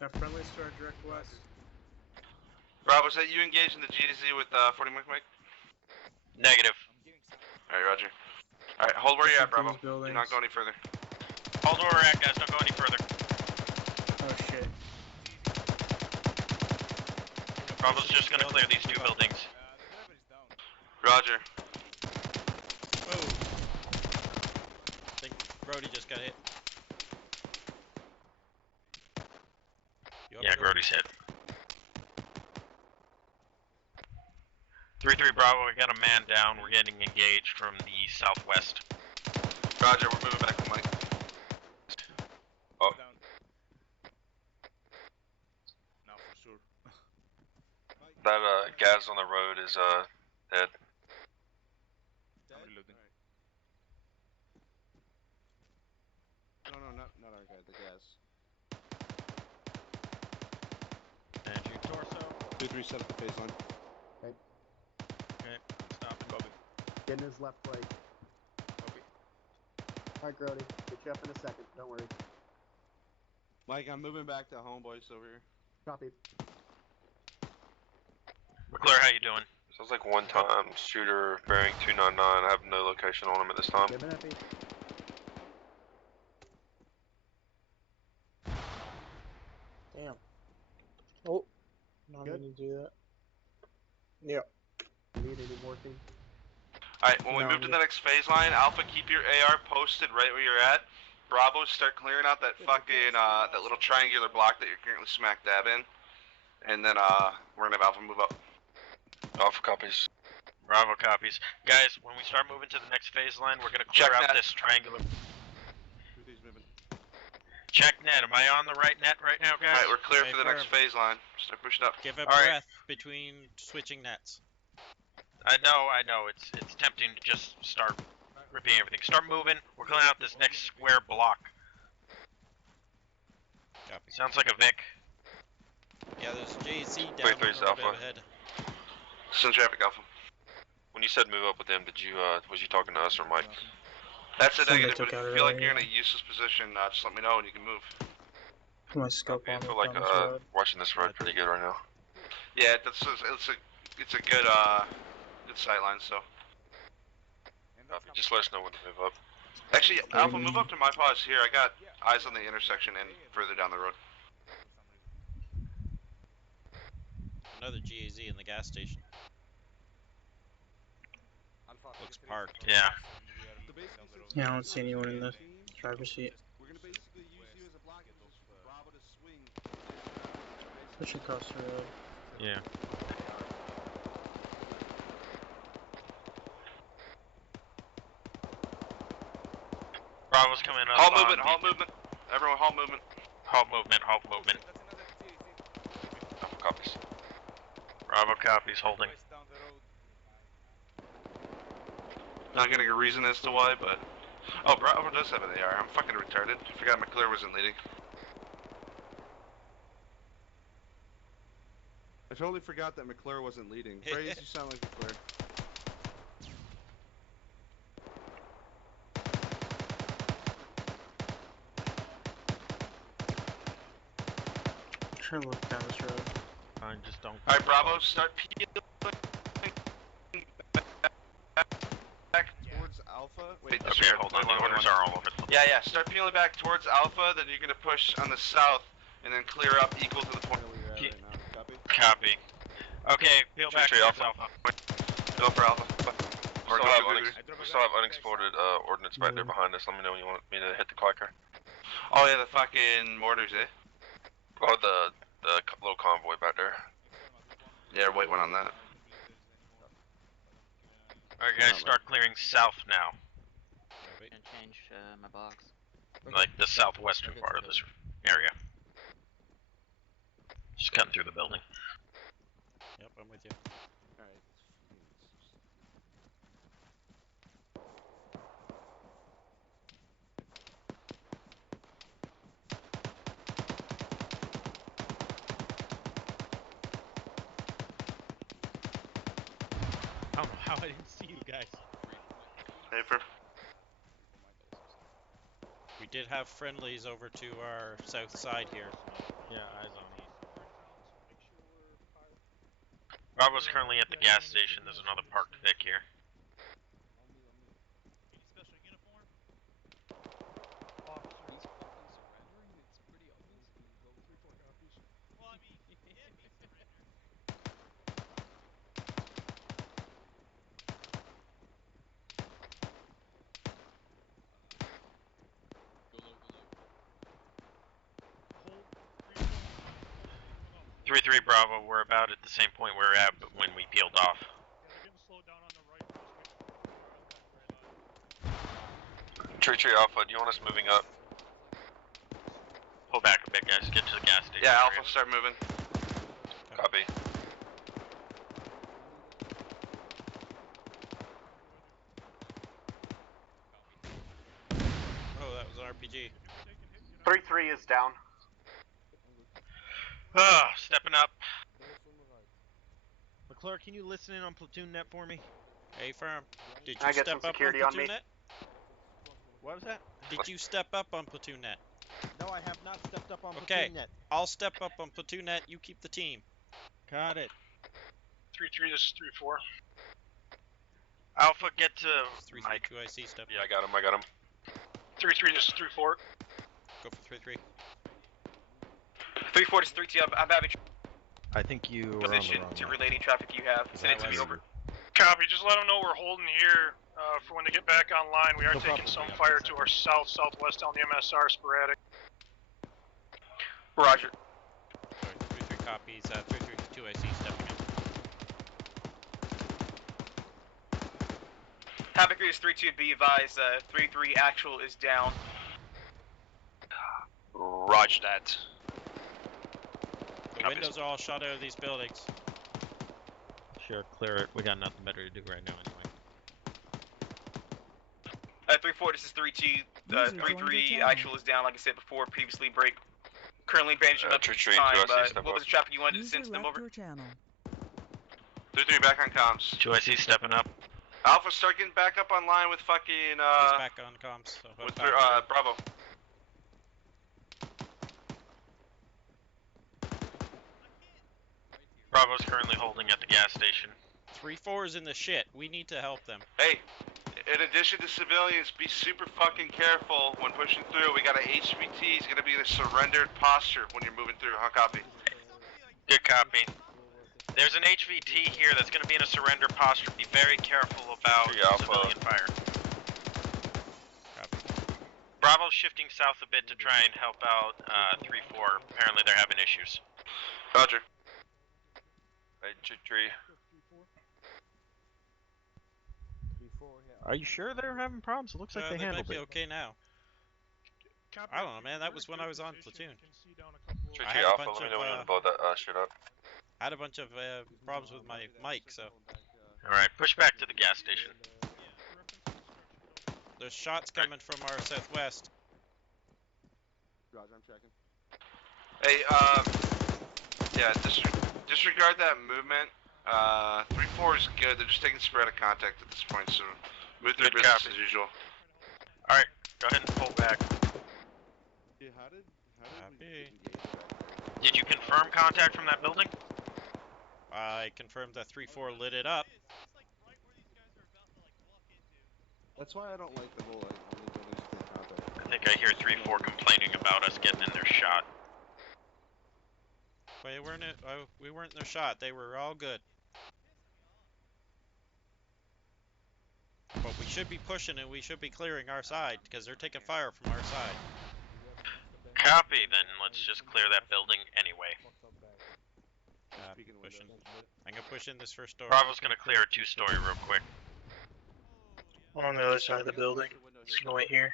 Got friendlies to our direct west. Bravo, is that you engaged in the GZ with 40 Mike? Negative. Alright, Roger. Alright, hold where you're at, Bravo. These Do buildings. not go any further. Hold where we're at, guys. Don't go any further. Oh shit. Bravo's just gonna clear these 2 buildings. Roger. Oh. I think Brody just got hit. Yeah, Grody's hit. 3-3 Bravo, we got a man down. We're getting engaged from the southwest. Roger, we're moving back to Mike. Oh. Now for sure. That gas on the road is dead. I'm reloading. No, not our guy, the gas. And your torso. 2-3 set up the phase line. Okay. Okay, stop. Copy. Get in his left flank. Copy. Alright, Grody. Get you up in a second. Don't worry. Mike, I'm moving back to homeboys over here. Copy. McClure, how you doing? Sounds like one-time shooter bearing 299. I have no location on him at this time. Give an FE. Damn. Oh, not Good. going to do that. Yep. Need any morphine? Alright, when we No, move to I'm the next phase line, Alpha, keep your AR posted right where you're at. Bravo, start clearing out that fucking, that little triangular block that you're currently smack dab in. And then, we're gonna have Alpha move up. Alpha copies. Bravo copies. Guys, when we start moving to the next phase line, we're gonna clear Check out net. this triangular. 2-3's moving. Check net. Am I on the right net right now, guys? Alright, we're clear Okay, for the next firm. phase line. Start pushing up. Give a All right. breath between switching nets. I know. It's tempting to just start ripping everything. Start moving. We're clearing out this next square block. Copy. Sounds like a Vic. Yeah, there's JC down on the 3-3's road Alpha. ahead. Send traffic, Alpha. When you said move up with them, did you was you talking to us or Mike? That's a Somebody negative, but took if out you feel like earlier. you're in a useless position, just let me know and you can move. Put my scope I on feel it like on this road. watching this road pretty good right now. Yeah, it's a good good sight line. So Copy. Just let us know when to move up. actually, Alpha, move up to my pause here. I got eyes on the intersection and further down the road. Another GAZ in the gas station. Looks parked. Yeah. Yeah, I don't see anyone in the driver's seat. We're gonna basically use you as a blocking position for Bravo to swing. Push across the road. Yeah. Bravo's coming up. Halt movement, halt movement. Everyone halt movement. Halt movement, halt movement. Bravo copies. Bravo copies, holding. Not getting a reason as to why, but... Oh, Bravo does have an AR. I'm fucking retarded. Forgot McClure wasn't leading. I totally forgot that McClure wasn't leading. Praise, you sound like McClure. Trying to look down this road. Fine, just don't. Alright, Bravo, start peeling back towards Alpha. Wait, okay, hold on. The orders are all over the place. Yeah, start peeling back towards Alpha, then you're gonna push on the south, and then clear up equal to the point. Copy. Okay, peel back Tree towards Alpha. Go for Alpha. We still have unexploded ordnance back there behind us. Let me know when you want me to hit the clicker. Oh yeah, the fucking mortars, eh? Or the little convoy back there. Yeah, white one on that. Alright guys, start clearing south now. Gonna change my box. Like the southwestern part of this area. Just cutting through the building. Yep, I'm with you. Alright. I don't know how I didn't see you guys. Paper. We did have friendlies over to our south side here. Yeah, eyes on me. Bravo's currently at the gas station. There's another parked Vic here. Any special uniform? He's fucking surrendering? It's pretty obvious. Go 3-4 copies. Well, I mean, if he surrendered. Go low, go low. Hold 3-3 Bravo, we're about at the same point we were at when we peeled off. Yeah, they're getting slowed down on the right. We're just waiting for Tree Alpha, do you want us moving up? Pull back a bit, guys. Get to the gas station. Yeah, Alpha, start moving. Copy. Oh, that was an RPG. 3-3 is down. Stepping up. McClure, can you listen in on Platoon net for me? Hey, firm. Did I you get step some up on security on Platoon me. net? What was that? Did you step up on Platoon net? No, I have not stepped up on Okay, Platoon net. I'll step up on Platoon net. You keep the team. Got it. 3-3, this is 3-4. Alpha, get to 3-3, 2IC step. Yeah, I got him. 3-3, this is 3-4. Go for 3-3. 3-4 to 3-2. I'm having I think you were position on the to wrong relay any traffic you have. Send it to me over. Copy. Just let them know we're holding here for when they get back online. We are No taking problem. some fire to our south-southwest on the MSR sporadic. Roger. Sorry, 3-3 copies. 3-3, 2IC stepping in. Havoc is 3-2. Be advised. 3-3 actual is down. Roger that. The windows are all shot out of these buildings. Sure, clear it. We got nothing better to do right now anyway. 3-4, this is 3-2. 3-3 actual is down, like I said before, previously break. Currently bandaging up Tree, time. 2IC, step What was up. the traffic you wanted to send them over? 3-3 back on comms. 2IC stepping up. Alpha, start getting back up online with fucking, He's back on comms. So with, back Bravo. Bravo's currently holding at the gas station. 3-4 is in the shit. We need to help them. Hey, in addition to civilians, be super fucking careful when pushing through. We got a HVT. He's gonna be in a surrendered posture when you're moving through. Huh, copy? Good copy. There's an HVT here that's going to be in a surrender posture. Be very careful about civilian fire. Copy. Bravo's shifting south a bit to try and help out 3-4. Apparently they're having issues. Roger. Hey, Tree. Are you sure they're having problems? It looks like they might handled be it. okay now. Captain, I don't know, if man. you're That was when I in was on position, platoon. you can see down a couple of- I had a bunch of shit up. I had a bunch of problems with my mic, so Alright, push back to the gas station. there's shots coming from our southwest. Roger, I'm checking. Hey, yeah, disregard that movement. 3-4 is good. They're just taking sporadic contact at this point, so move through Good business copy. as usual. Alright, go ahead and pull back. Yeah, how did we Copy. disengage? Did you confirm contact from that building? I confirmed that 3-4 lit it up. That's why I don't like the whole like only buildings take contact. I think I hear 3-4 complaining about us getting in their shot. We weren't in their shot. They were all good. But we should be pushing and we should be clearing our side because they're taking fire from our side. Copy, then let's just clear that building anyway. Pushing. I'm gonna push in this first door. Bravo's gonna clear a 2-story real quick. One on the other side of the building. Just gonna wait here.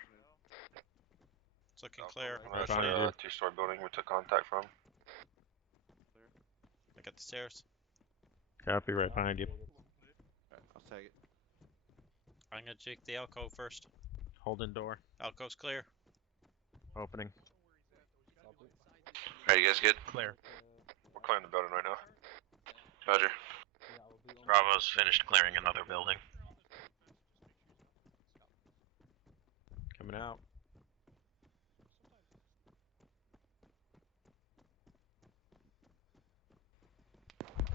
It's looking clear. I'm actually a 2-story building we took contact from. I got the stairs. Copy, right behind you. Alright, I'll take it. I'm gonna check the alcove first. Holding door. Alcove's clear. Opening. Are you guys good? Clear. We're clearing the building right now. Roger. Bravo's finished clearing another building. Coming out.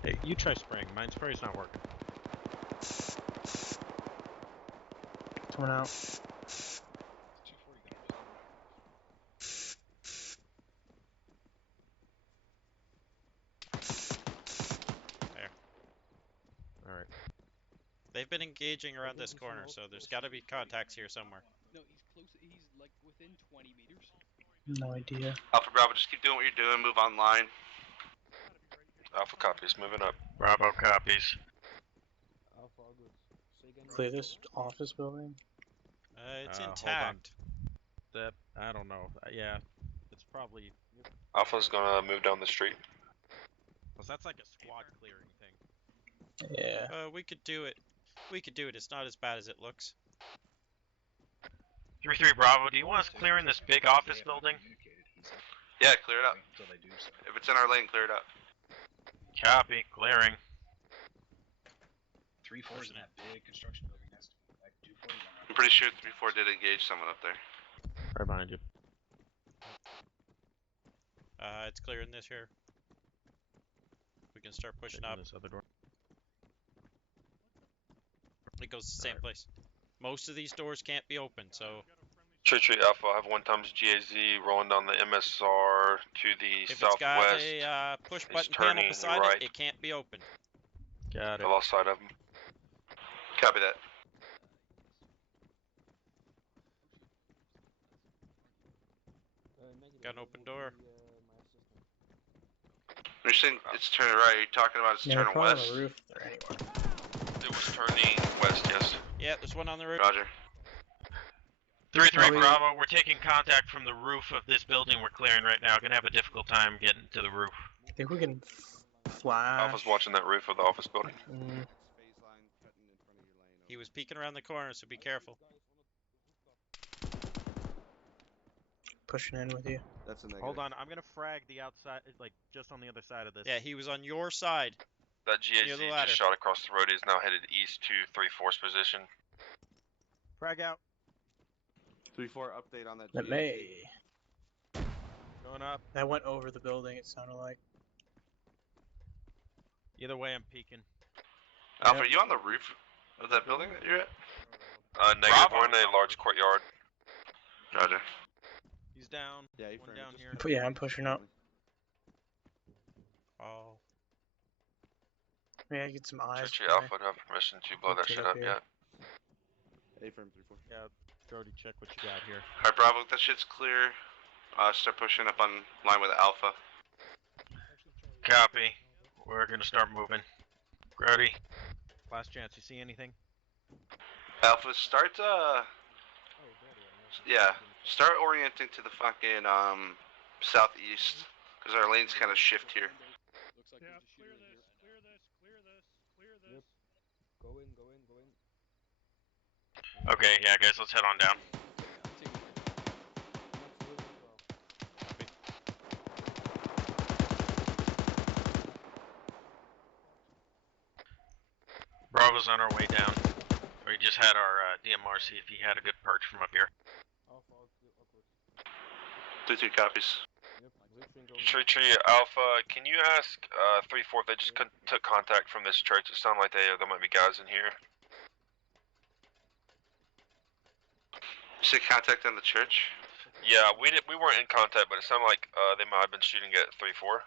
Hey, you try spraying. Mine spray's not working. Coming out. There. Alright. They've been engaging around this corner, so there's gotta be contacts here somewhere. No, he's close. He's like within 20 meters. No idea. Alpha Bravo, just keep doing what you're doing. Move online. Alpha copies. Moving up. Bravo copies. Clear this office building. It's hold on. intact. That I don't know. Yeah, it's probably. Alpha's gonna move down the street. Cause that's like a squad clearing thing. Yeah. We could do it. We could do it. It's not as bad as it looks. 3-3 Bravo, do you want us clearing this big office building? Yeah, clear it up. If it's in our lane, clear it up. Copy, clearing. 3-4's in that big construction building next to me. Like 2-4's on that. I'm pretty sure 3-4 did engage someone up there. Right behind you. It's clear in this here. We can start pushing Taking up. this other door. It goes the same place. Most of these doors can't be open, so Tree Alpha, I have 1 times GAZ rolling down the MSR to the if southwest. it's got a push button panel beside right. it can't be open. Got it. The lost side of them. Copy that. Got an open door. You're saying it's turning right. You're talking about it's turning probably west. on the roof there anyway. It was turning west, yes. Yeah, there's one on the roof. Roger. 3-3 Bravo, we're taking contact from the roof of this building we're clearing right now. Gonna have a difficult time getting to the roof. I think we can flash. Alpha's watching that roof of the office building. He was peeking around the corner, so be careful. Pushing in with you. That's a negative. Hold on, I'm gonna frag the outside, like just on the other side of this. Yeah, he was on your side. That Near GAZ the ladder. just shot across the road. He is now headed east to 3-4's position. Frag out. 3-4 update on that. That GAZ. may. Going up. That went over the building, it sounded like. Either way, I'm peeking. Alpha, are you on the roof of that building that you're at? Negative. Bravo. We're in a large courtyard. Roger. He's down. Yeah, he One framed down it. here. But yeah, I'm pushing up. Oh. Yeah, get some eyes. Tree Alpha, do I have permission to blow that Get shit up up here. yet? A-frame 3-4. Yeah, Brody, check what you got here. Alright, Bravo, that shit's clear. Start pushing up on line with Alpha. Copy. We're gonna start moving. Grody. Last chance, you see anything? Alpha, start Yeah, start orienting to the fucking southeast, because our lanes kind of shift here. Looks like Yeah, there's a clear shooter in this, here. clear this, clear this, clear this. Go in, go in, go in. Okay, yeah, guys, let's head on down. I'm taking my time. Next to it as well. Bravo's on our way down. We just had our DMR see if he had a good perch from up here. Alpha upwards. 2-2 copies. Yep, position going. Tree Alpha, can you ask 3-4 if they just took contact from this church? It sounded like there might be guys in here. You said contact on the church? Yeah, we weren't in contact, but it sounded like they might have been shooting at 3-4.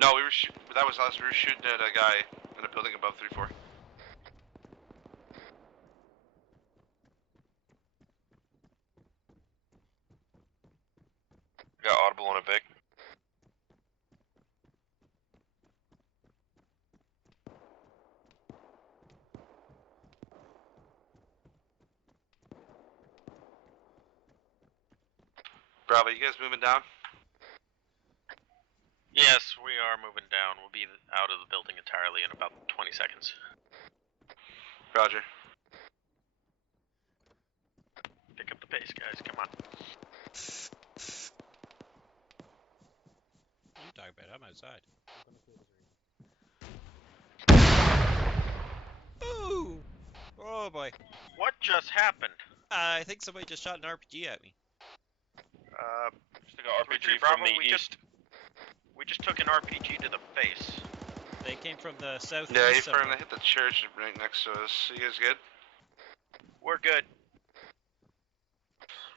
No, that was us. We were shooting at a guy in a building above 3-4. Got audible on a Vic. Bravo, you guys moving down? Yes, we are moving down. We'll be out of the building entirely in about 20 seconds. Roger. Pick up the pace, guys. Come on. What are you talking about? I'm outside. Ooh! Oh boy. What just happened? I think somebody just shot an RPG at me. Just got RPG Bravo, from the east. We just took an RPG to the face. They came from the southeast. Yeah, somewhere. they hit the church right next to us. You guys good? We're good.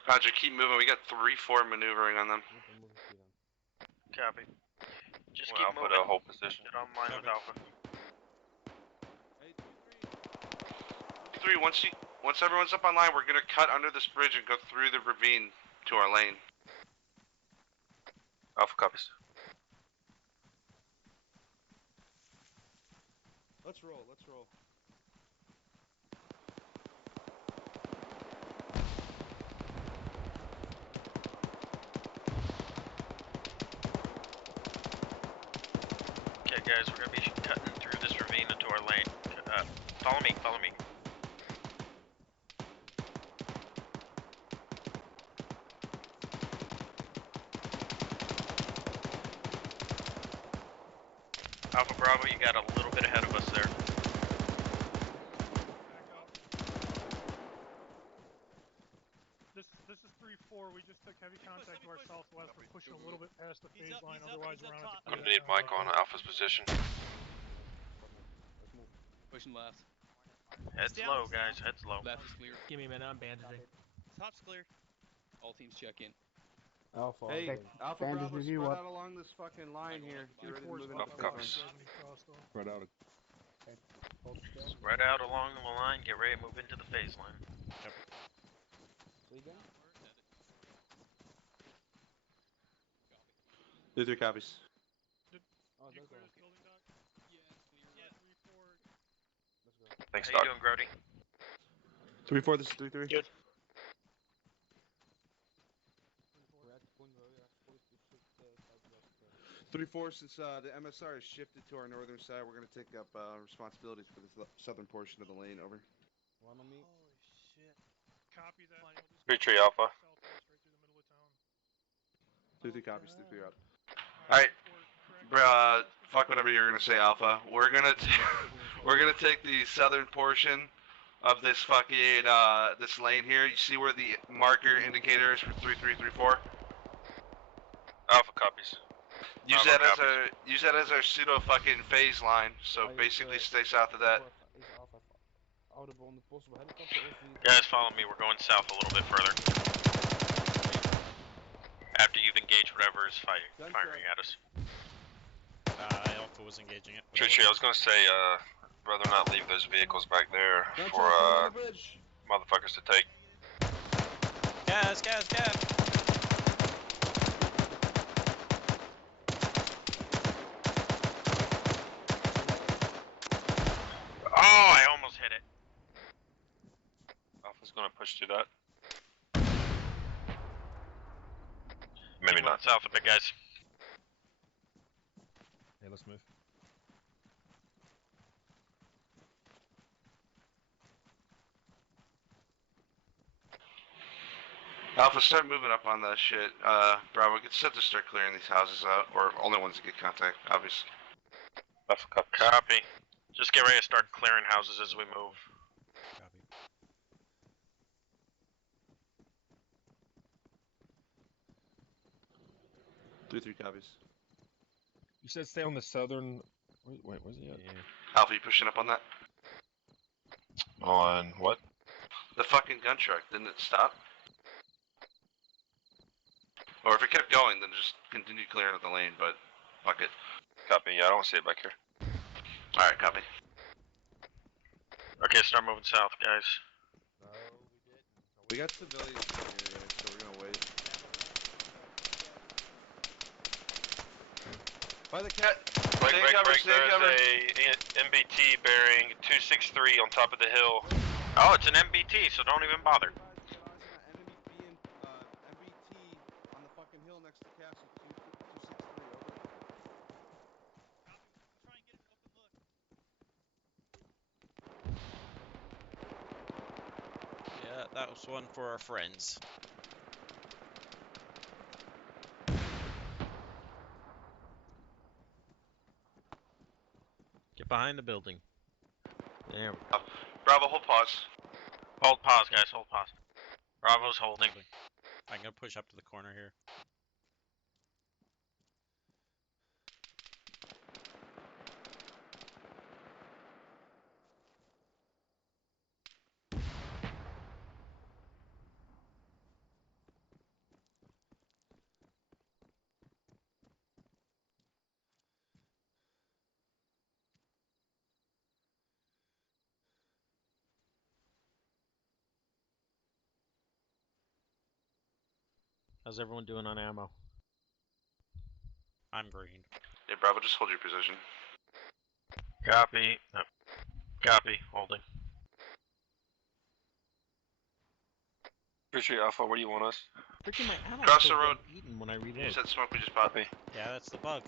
Roger, keep moving. We got 3-4 maneuvering on them. Copy. Just Well, keep Alpha moving. to hold position. Get online with Alpha. 3, once everyone's up online, we're gonna cut under this bridge and go through the ravine to our lane. Alpha copies. Let's roll, let's roll. Okay, guys, we're gonna be cutting through this ravine into our lane. Follow me, follow me. Alpha Bravo, you got a little bit ahead of us there. Back up. This is 3-4. We just took heavy contact to our southwest. We're pushing a little bit past the phase line. Otherwise, we're on a I'm gonna need Mike on Alpha's position. Let's move. Pushing left. Heads low, guys. Heads low. Left is clear. Give me a minute, I'm bandaging. Top's clear. All teams check in. Alpha. Hey, Okay. Alpha Bandage Bravo, review spread up. out along this fucking line here. Get ready to move into Alpha the copies. Spread out. Okay. Hold still. Spread out along the line. Get ready to move into the phase line. Yep. Say again? 2-3 copies. Oh, You that's clear all. this building, Doc? Yeah, it's clear. Yeah, 3-4. Let's go. Thanks, How Doc. you doing, Grody? 3-4, this is 3-3. Good. We're at the point where we are supposed to shift southwest. 3-4, since the MSR has shifted to our northern side, we're going to take up responsibilities for the southern portion of the lane. Over. One on me. Holy shit. Copy that. Tree Alpha. Southwest, right through the middle of town. 2-3 copies, 3-3 out. Alright, bruh, fuck whatever you're gonna say, Alpha. We're gonna take the southern portion of this fucking this lane here. You see where the marker indicator is for 3-3-3-4? Alpha copies. Use that as our pseudo fucking phase line. So basically, stay south of that. Guys, follow me. We're going south a little bit further. After you've engaged whatever is firing at us. Alpha was engaging it. Tree, I was gonna say, rather not leave those vehicles back there for motherfuckers to take. Gas, gas, gas! Oh, I almost hit it. Alpha's gonna push to that. out south a bit, guys. Hey, let's move. Alpha, start moving up on that shit. Bravo, get set to start clearing these houses out, or only ones that get contact, obviously. Alpha, copy. Just get ready to start clearing houses as we move. Copy. 3-3 copies. You said stay on the southern. Wait, where's he at? Yeah. Alpha, you pushing up on that? On what? The fucking gun truck, didn't it stop? Or if it kept going, then just continue clearing of the lane, but fuck it. Copy, yeah, I don't see it back here. Alright, copy. Okay, start moving south, guys. No, we didn't. We got civilians in the area, so we're gonna wait. By the cat. Break, there's a MBT bearing 263 on top of the hill. Oh, it's an MBT, so don't even bother. MBT on the fucking hill next to Castle 263, over. Yeah, that was one for our friends. Get behind the building. There we go. Bravo, hold pause. Hold pause, guys, hold pause. Bravo's holding. I'm gonna push up to the corner here. How's everyone doing on ammo? I'm green. Yeah, Bravo, just hold your position. Copy. No. Copy, holding. Appreciate Alpha, where do you want us? Freaking my ammo Cross the road. eaten when I reload. You said smoke, we just popped. Yeah, that's the bug.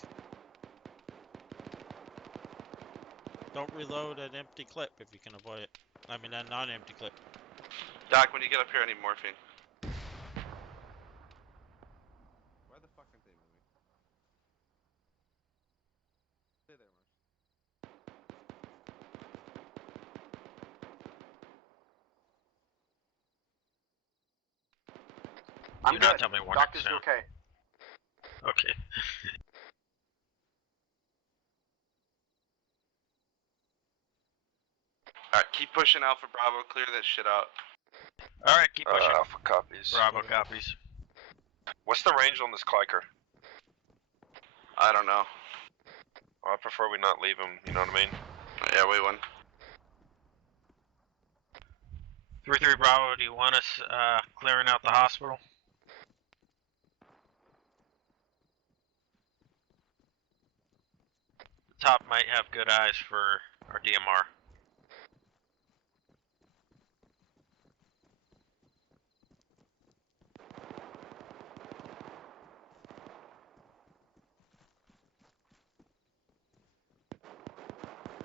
Don't reload an empty clip if you can avoid it. I mean, a non-empty clip. Doc, when you get up here, I need morphine. Why the fuck aren't they moving? Stay there, Marsh. I'm Do not good. tell me when Doctor's it's okay. Okay. Alright, keep pushing Alpha Bravo, clear that shit out. Alright, keep pushing. Alpha copies. Bravo copies. What's the range on this Cliker? I don't know. Well, I prefer we not leave him, you know what I mean? Yeah, we won. 3-3 Bravo, do you want us clearing out the hospital? The top might have good eyes for our DMR.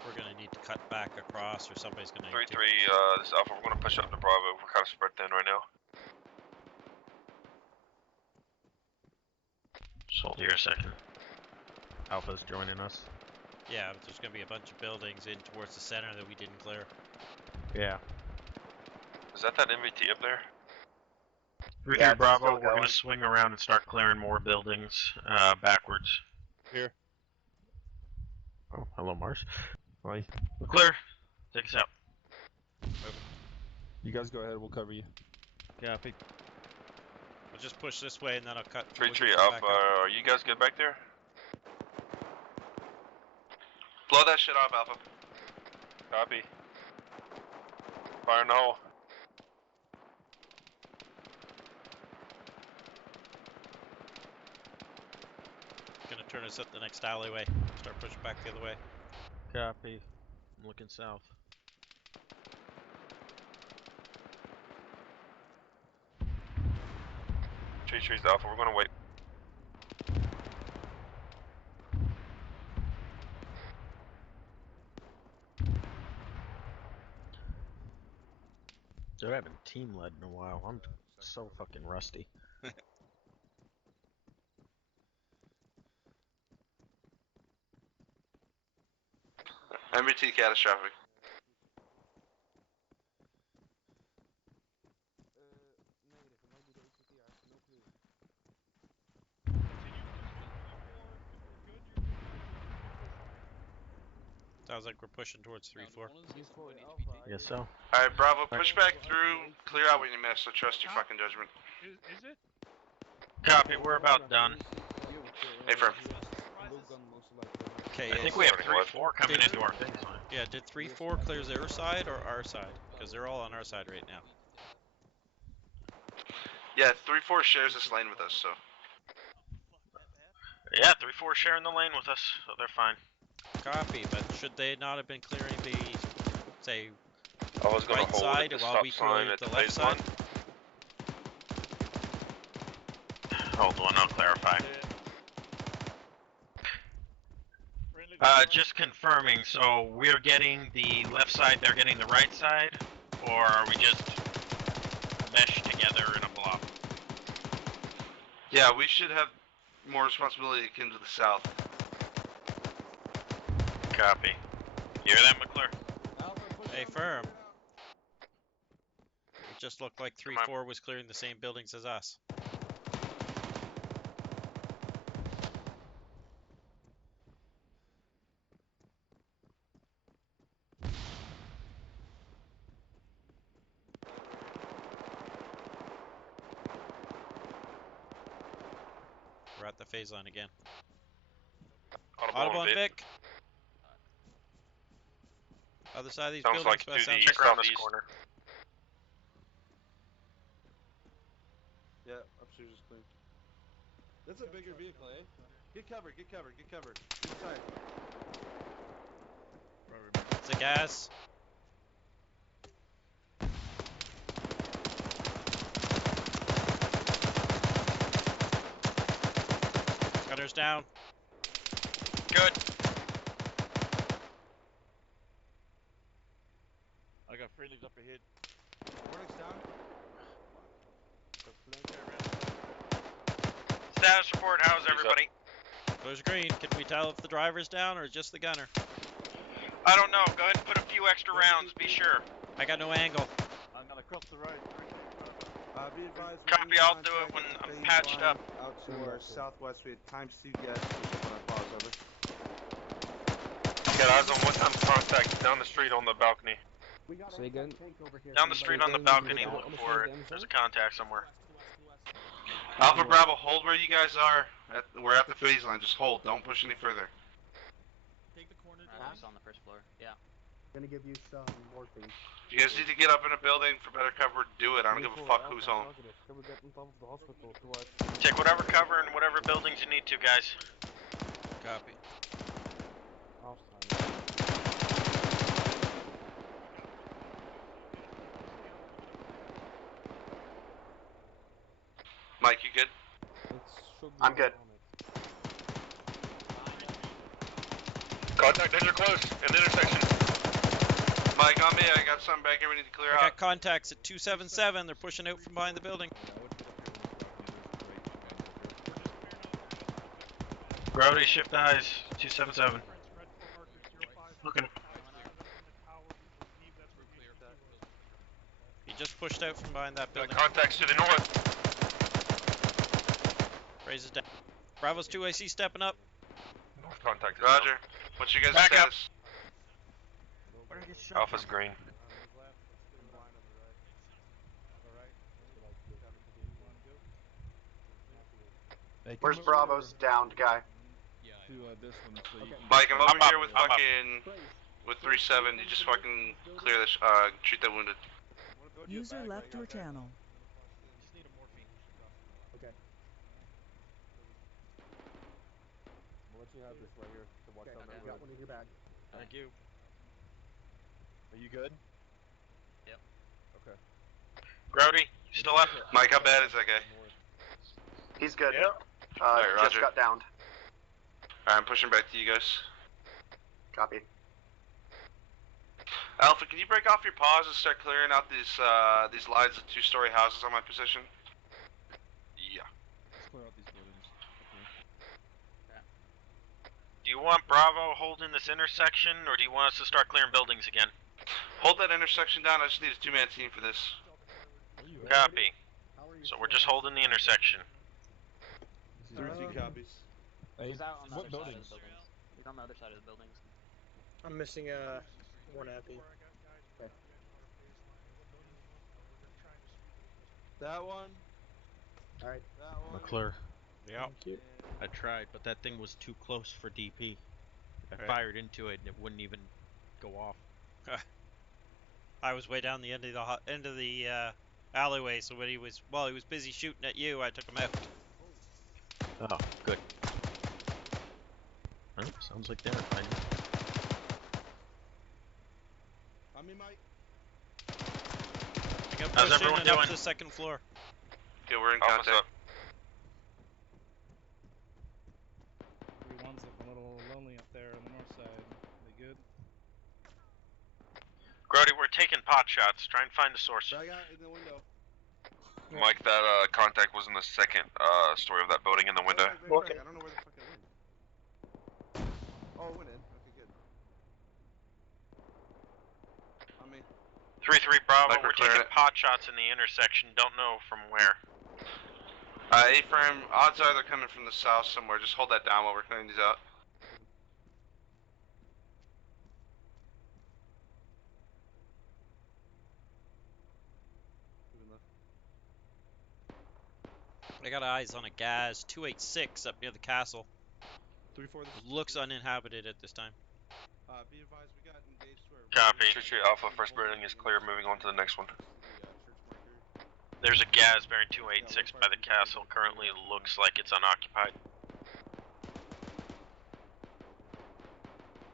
We're gonna need to cut back across, or somebody's gonna. 3-3, this is Alpha, we're gonna push up to Bravo. We're kind of spread thin right now. Just hold here a second. Alpha's joining us. Yeah, but there's gonna be a bunch of buildings in towards the center that we didn't clear. Yeah. Is that MVT up there? 3-3 Yeah, it's Bravo, still we're going. gonna swing around and start clearing more buildings backwards. Here. Oh, hello Mars. Hi. We're clear. Take us out. You guys go ahead, we'll cover you. Copy. I'll just push this way and then I'll cut. 3-3 Alpha, are you guys good back there? Blow that shit off, Alpha. Copy. Fire in the hole. Gonna turn us up the next alleyway. Start pushing back the other way. Copy. I'm looking south. Trees Alpha, we're gonna wait. Dude, I haven't team led in a while. I'm so fucking rusty. MBT catastrophic. Sounds like we're pushing towards 3-4. Yes, so. Alright, Bravo, push back through, clear out what you missed, so trust your fucking judgment. Is it? Copy, we're about done. Hey, firm. Okay, I think we have 3-4 coming into our phase line. Yeah, did 3-4 clear their side or our side? Because they're all on our side right now. Yeah, 3-4 shares this lane with us, so. Yeah, 3-4 sharing the lane with us, so they're fine. Copy, but should they not have been clearing the, say, I was gonna right hold side at the while stop we sign cleared at the the left phase side? Hold on, I'll clarify. Just confirming, so we're getting the left side, they're getting the right side? Or are we just meshed together in a block? Yeah, we should have more responsibility akin to the south. Copy. You hear that, McClure? Hey, firm. It just looked like 3-4 was clearing the same buildings as us. We're at the phase line again. Audible on Vic. Other side of these Sounds buildings, like but to sounds the like around this southeast. corner. Yeah, upstairs is clean. That's a bigger vehicle, eh? Get covered, get covered, get covered. Inside. it's a gas. Gunner's down. Good. I got friendlies up ahead. Warning's down. Status report, how's everybody? Close green. Can we tell if the driver's down or just the gunner? I don't know, go ahead and put a few extra rounds, be sure. I got no angle. I'm gonna cross the road. Be advised, we Copy, need I'll do contact it when at the I'm phase patched line up. Out to our southwest, we had times 2 gas. On our pause, over. Got eyes on one time contact down the street on the balcony. Say again. Down the street on the balcony, look for it. There's a contact somewhere. Alpha Bravo, hold where you guys are. We're at the phase line. Just hold. Don't push any further. Take the corner. Just on the first floor. Yeah. Gonna give you some morphine. If you guys need to get up in a building for better cover, do it. I don't give a fuck who's home. Take whatever cover and whatever buildings you need to, guys. Copy. Mike, you good? I'm good. Contact danger close in the intersection. Mike, on me. I got something back here we need to clear I out. got contacts at 277. They're pushing out from behind the building. Gravity shift eyes, 277. Looking. He just pushed out from behind that building. Contacts to the north. Raises down. Bravo's 2 AC stepping up. North contact. Roger. What's your guys' Back up. status? Alpha's green. Where's Bravo's downed guy? Mike, I'm over here with fucking with 3-7. You just fucking clear this. Treat that wounded. User left your channel. Okay. We'll let you have this right here to watch on that road. Got one in your bag. Thank you. Are you good? Yep. Okay. Gravity, you still up? Mike, how bad is that guy? He's good. Yep. Alright, Just Roger. got downed. Alright, I'm pushing back to you guys. Copy. Alpha, can you break off your pause and start clearing out these lines of two-story houses on my position? Yeah. Let's clear out these buildings up here. Do you want Bravo holding this intersection, or do you want us to start clearing buildings again? Hold that intersection down. I just need a two-man team for this. Copy. So we're just holding the intersection. 3-3 copies. He's out on the what other side of buildings? the buildings. He's on the other side of the buildings. I'm missing one epi. Okay. That one. All right. That one. McClure. Yeah. Thank you. I tried, but that thing was too close for DP. I fired into it and it wouldn't even go off. I was way down the end of the alleyway, so when he was busy shooting at you, I took him out. Oh, good. Well, sounds like they're fighting. On me, Mike. I got How's pushed in everyone and up doing? to the second floor. Okay, we're in Alpha's contact. up. Everyone's looking a little lonely up there on the north side. They good? Grody, we're taking pot shots. Try and find the source. I got in the window. Mike, that contact was in the second story of that building in the window. Okay. I don't know where the fuck it went. Oh, it went in. Okay, good. On me. 3-3 Bravo, Mike, we're we're clearing taking it. pot shots in the intersection. Don't know from where. A-frame, odds are they're coming from the south somewhere. Just hold that down while we're clearing these out. Moving left. I got eyes on a gas 286 up near the castle. 3-4. Looks uninhabited at this time. Be advised, we got engaged to our. Copy. 3-3 Alpha, first building is clear, moving on to the next one. Church marker. There's a gas bearing 286 by the castle. Currently it looks like it's unoccupied.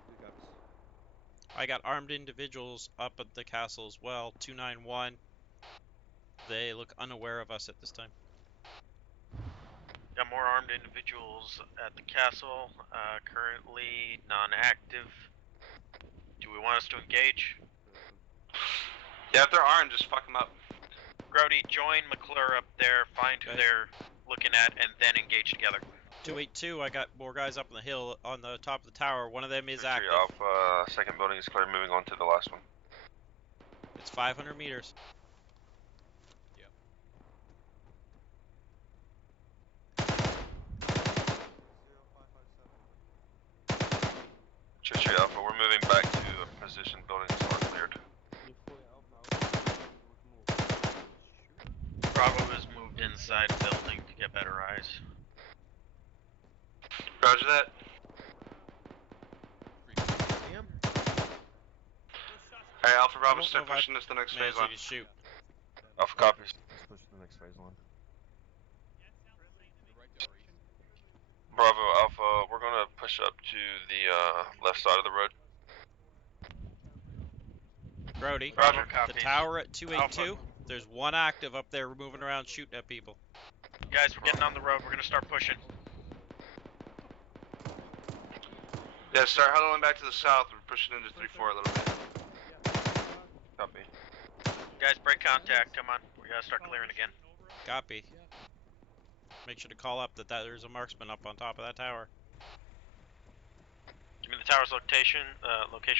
Good copies. I got armed individuals up at the castle as well. 291. They look unaware of us at this time. Got more armed individuals at the castle. Currently non-active. Do we want us to engage? Yeah, if they're armed, just fuck them up. Grody, join McClure up there, find who they're looking at, and then engage together. 282, I got more guys up on the hill on the top of the tower. One of them is 3-3 active. Alpha, second building is clear, moving on to the last one. It's 500 meters. 3-3 Alpha, we're moving back to a position, buildings are cleared. Bravo has moved inside building to get better eyes. Roger that. Alright, Alpha Bravo, start pushing this to the next phase line. Shoot. Alpha copies. Let's push to the next phase line. Bravo Alpha, we're gonna push up to the left side of the road. Brody, Roger, the copy. tower at 282. Alpha. There's one active up there moving around shooting at people. Guys, we're getting on the road. We're gonna start pushing. Yeah, start huddling back to the south. We're pushing into 3-4 a little bit. Copy. Guys, break contact. Come on. We gotta start clearing again. Copy. Make sure to call up that there's a marksman up on top of that tower. Give me the tower's location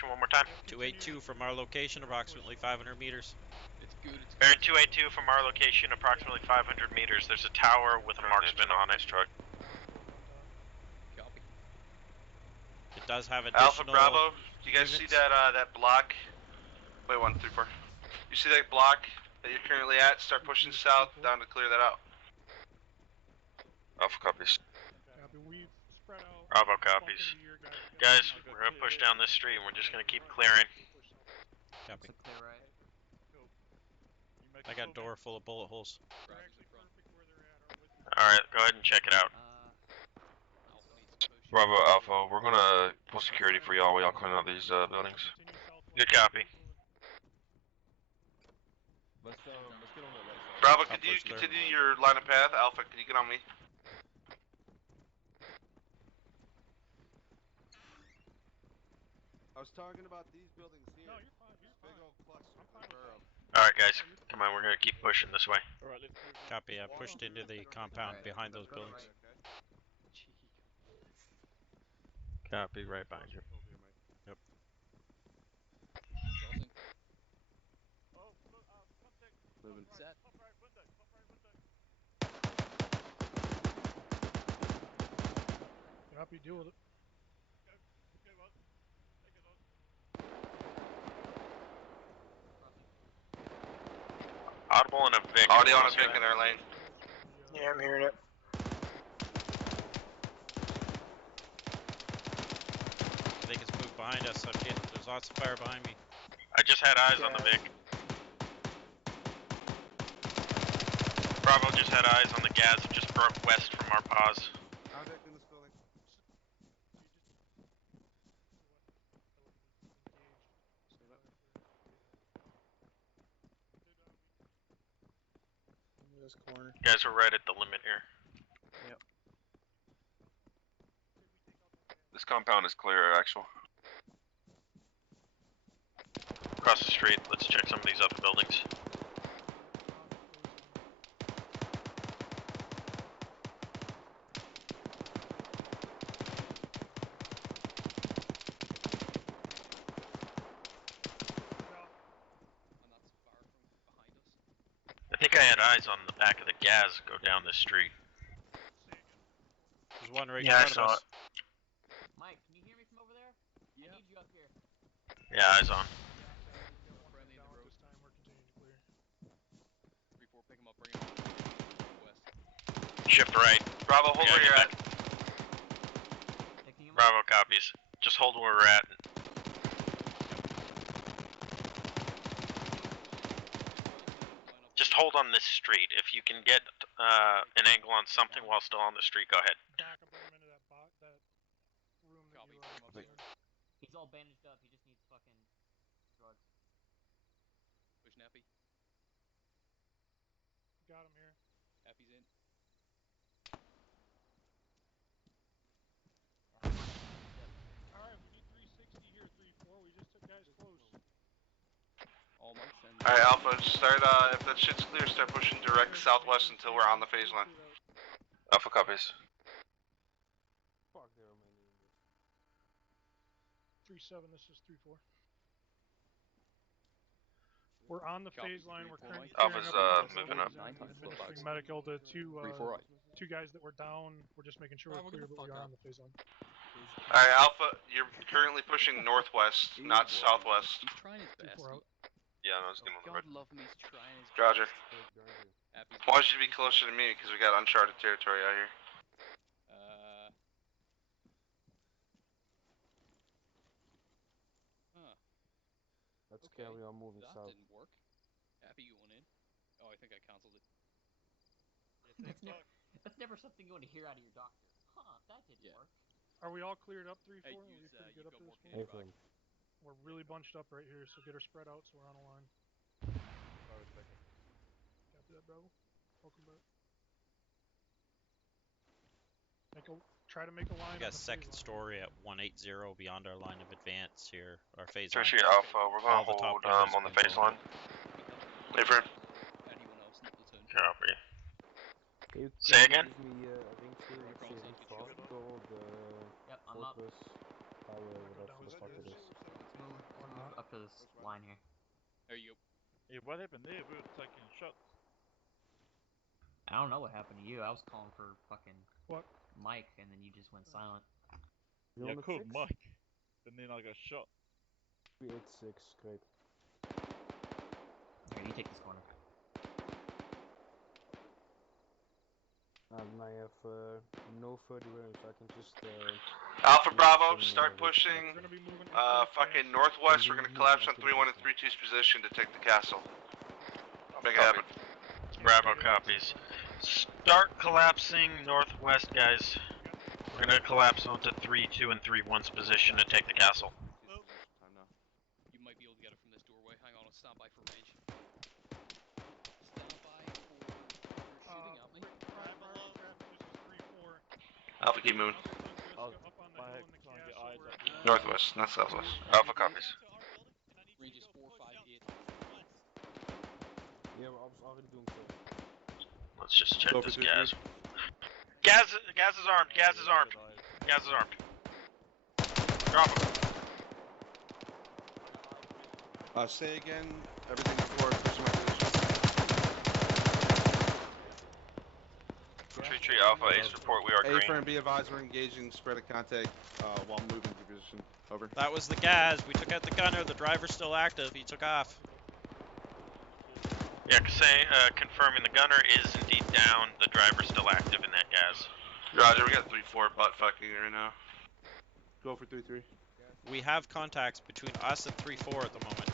one more time. 282 from our location, approximately 500 meters. It's good. Bearing 282 from our location, approximately 500 meters. There's a tower with a marksman on it. Truck. Copy. It does have additional Alpha Bravo, do you guys see that that block? Wait, 1-3-4. You see that block that you're currently at? Start pushing south down to clear that out. Alpha copies. We've spread out. Bravo copies. Guys, we're gonna push down this street and we're just gonna keep clearing. Copy. I got a door full of bullet holes. Alright, go ahead and check it out. Bravo Alpha, we're gonna pull security for y'all while y'all clean out these buildings. Good copy. Let's get on the right side. Bravo, could you continue your line of path? Alpha, can you get on me? I was talking about these buildings here. No, you're fine. big old cluster. Alright, guys. Come on, we're gonna keep pushing this way. Alright, let's move now. Copy. I pushed into the compound Alright, behind let's those go. buildings. Cheeky. Copy, right behind you. Yep. Crossing. Oh, contact. Moving. Set. Top right window. Top right window. Copy, deal with it. Go. Go on. Take it on. Audible and a Vic. Audio on a Vic in our lane. Yeah, I'm hearing it. I think it's moved behind us. There's lots of fire behind me. I just had eyes on the Vic. Bravo just had eyes on the gas just broke west from our pause. Contact in this building. This corner. You guys are right at the limit here. Yep. This compound is clear, actual. Across the street, let's check some of these other buildings. I think I had eyes on the back of the gas go down this street. There's one right Yeah, in front of us. Mike, can you hear me from over there? Yeah. I need you up here. Yeah, eyes on. Friendly in the road. This time we're continuing to clear. 3-4, pick him up, bring him up. West. Shift right. Bravo, hold where you're at. Bravo copies. Just hold where we're at. Just hold on this street. If you can get an angle on something while still on the street, go ahead. Back up, bring him into that room that you He's all bandaged up. He just needs fucking drugs. Push Nappy. got him here. Nappy's in. Alright, we need 360 here, 3-4. We just took guys close. All marks and. Alright, Alpha, start, if that shit's clear, start pushing direct southwest until we're on the phase line. Alpha copies. Fuck, there are many. 3-7, this is 3-4. We're on the phase line. We're currently Alpha's moving up. Administering medical to two guys that were down. We're just making sure we're clear, but we are on the phase line. Alright, Alpha, you're currently pushing northwest, not southwest. He's trying his best. Yeah, no, I was getting on the God right. love me, he's trying his best. Roger. I want you to be closer to me because we got uncharted territory out here. Huh. Let's carry on moving that south. didn't work. Happy you went in. Oh, I think I cancelled it. That's never something you want to hear out of your doctor. Huh, that didn't work. Are we all cleared up 3-4? Hey, Are we use, pretty good up got to more this point? back. We're really bunched up right here, so get her spread out so we're on a line. Copy that, Bravo. Welcome back. Try to make a line. We got a second story at 180 beyond our line of advance here. Our phase line. Tertiary Alpha, we're gonna hold on the phase line. Wait for him. Anyone else in the platoon? Copy. Can you Say again? give me a link to the fast or the Yep, I'm up. Fortress Tower, whatever the fuck it is. Let's move up to this line here. There you go. Hey, what happened there? We were taking shots. I don't know what happened to you. I was calling for fucking what? Mike, and then you just went silent. Yeah, I called Mike, and then I got shot. 386, great. Here, you take this corner. And I have no further room, so I can just Alpha Bravo, start pushing fucking northwest. We're gonna collapse on 3-1 and 3-2's position to take the castle. Make it happen. Bravo copies. Start collapsing northwest, guys. We're gonna collapse onto 3-2 and 3-1's position to take the castle. You might be able to get it from this doorway. Hang on, I'll stand by for range. Stand by for shooting at me. Alpha, keep moving. Trying to get eyes up. Northwest, not southwest. Alpha copies. Range is 4-5 Yeah, we're already doing so. Let's just check Go for this 3-3. gas. Gas is armed. Gas is armed. Gas is armed. Drop him. Say again. Everything before pushing my position. Tree Alpha Ace report. We are green. A-firm, be advised we're engaging spread of contact while moving to position. Over. That was the gas. We took out the gunner. The driver's still active. He took off. Yeah, confirming the gunner is indeed down. The driver's still active in that gas. Roger, we got 3-4 butt fucking right now. Go for 3-3. We have contacts between us and 3-4 at the moment.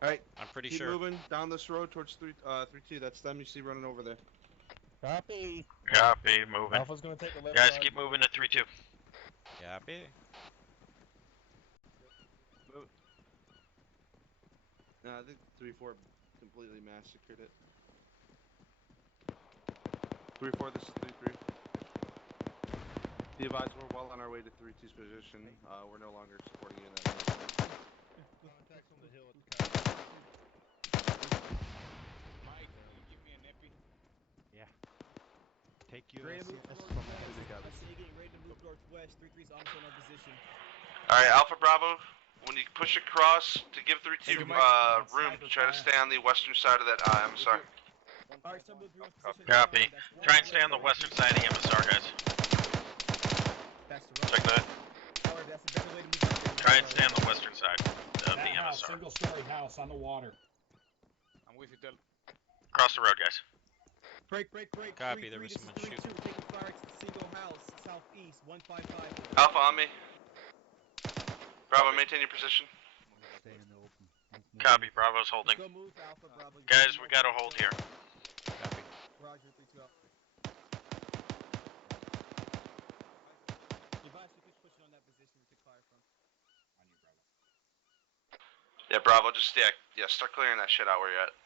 Alright. I'm pretty Keep sure. moving down this road towards 3-2. That's them you see running over there. Copy. Copy, moving. Alpha's gonna take the left Guys, side. keep moving to 3-2. Copy. No, I think 3-4 completely massacred it. 3-4, this is 3-3. Be advised, we're well on our way to 3-2's position. We're no longer supporting you in that position. Contacts on the hill at the car. Mike, can you give me an epi? Yeah. Take you. Ready to move northwest. 3-3's almost on our position. Alright, Alpha Bravo, when you push across to give 3-2 room, try to stay on the western side of that MSR. Copy. Try and stay on the western side of the MSR, guys. Check that. Try and stay on the western side of the MSR. Single-story house on the water. I'm with you, Del. Cross the road, guys. Break. Copy, there was someone shooting. Taking fire to single house, southeast, 155. Alpha on me. Bravo, maintain your position. Stay in the open. Copy, Bravo's holding. Go move, Alpha, Bravo. Guys, we gotta hold here. Copy. Roger, 3-2 out. Advise you keep pushing on that position we took fire from. On you, Bravo. Yeah, Bravo, just start clearing that shit out where you're at.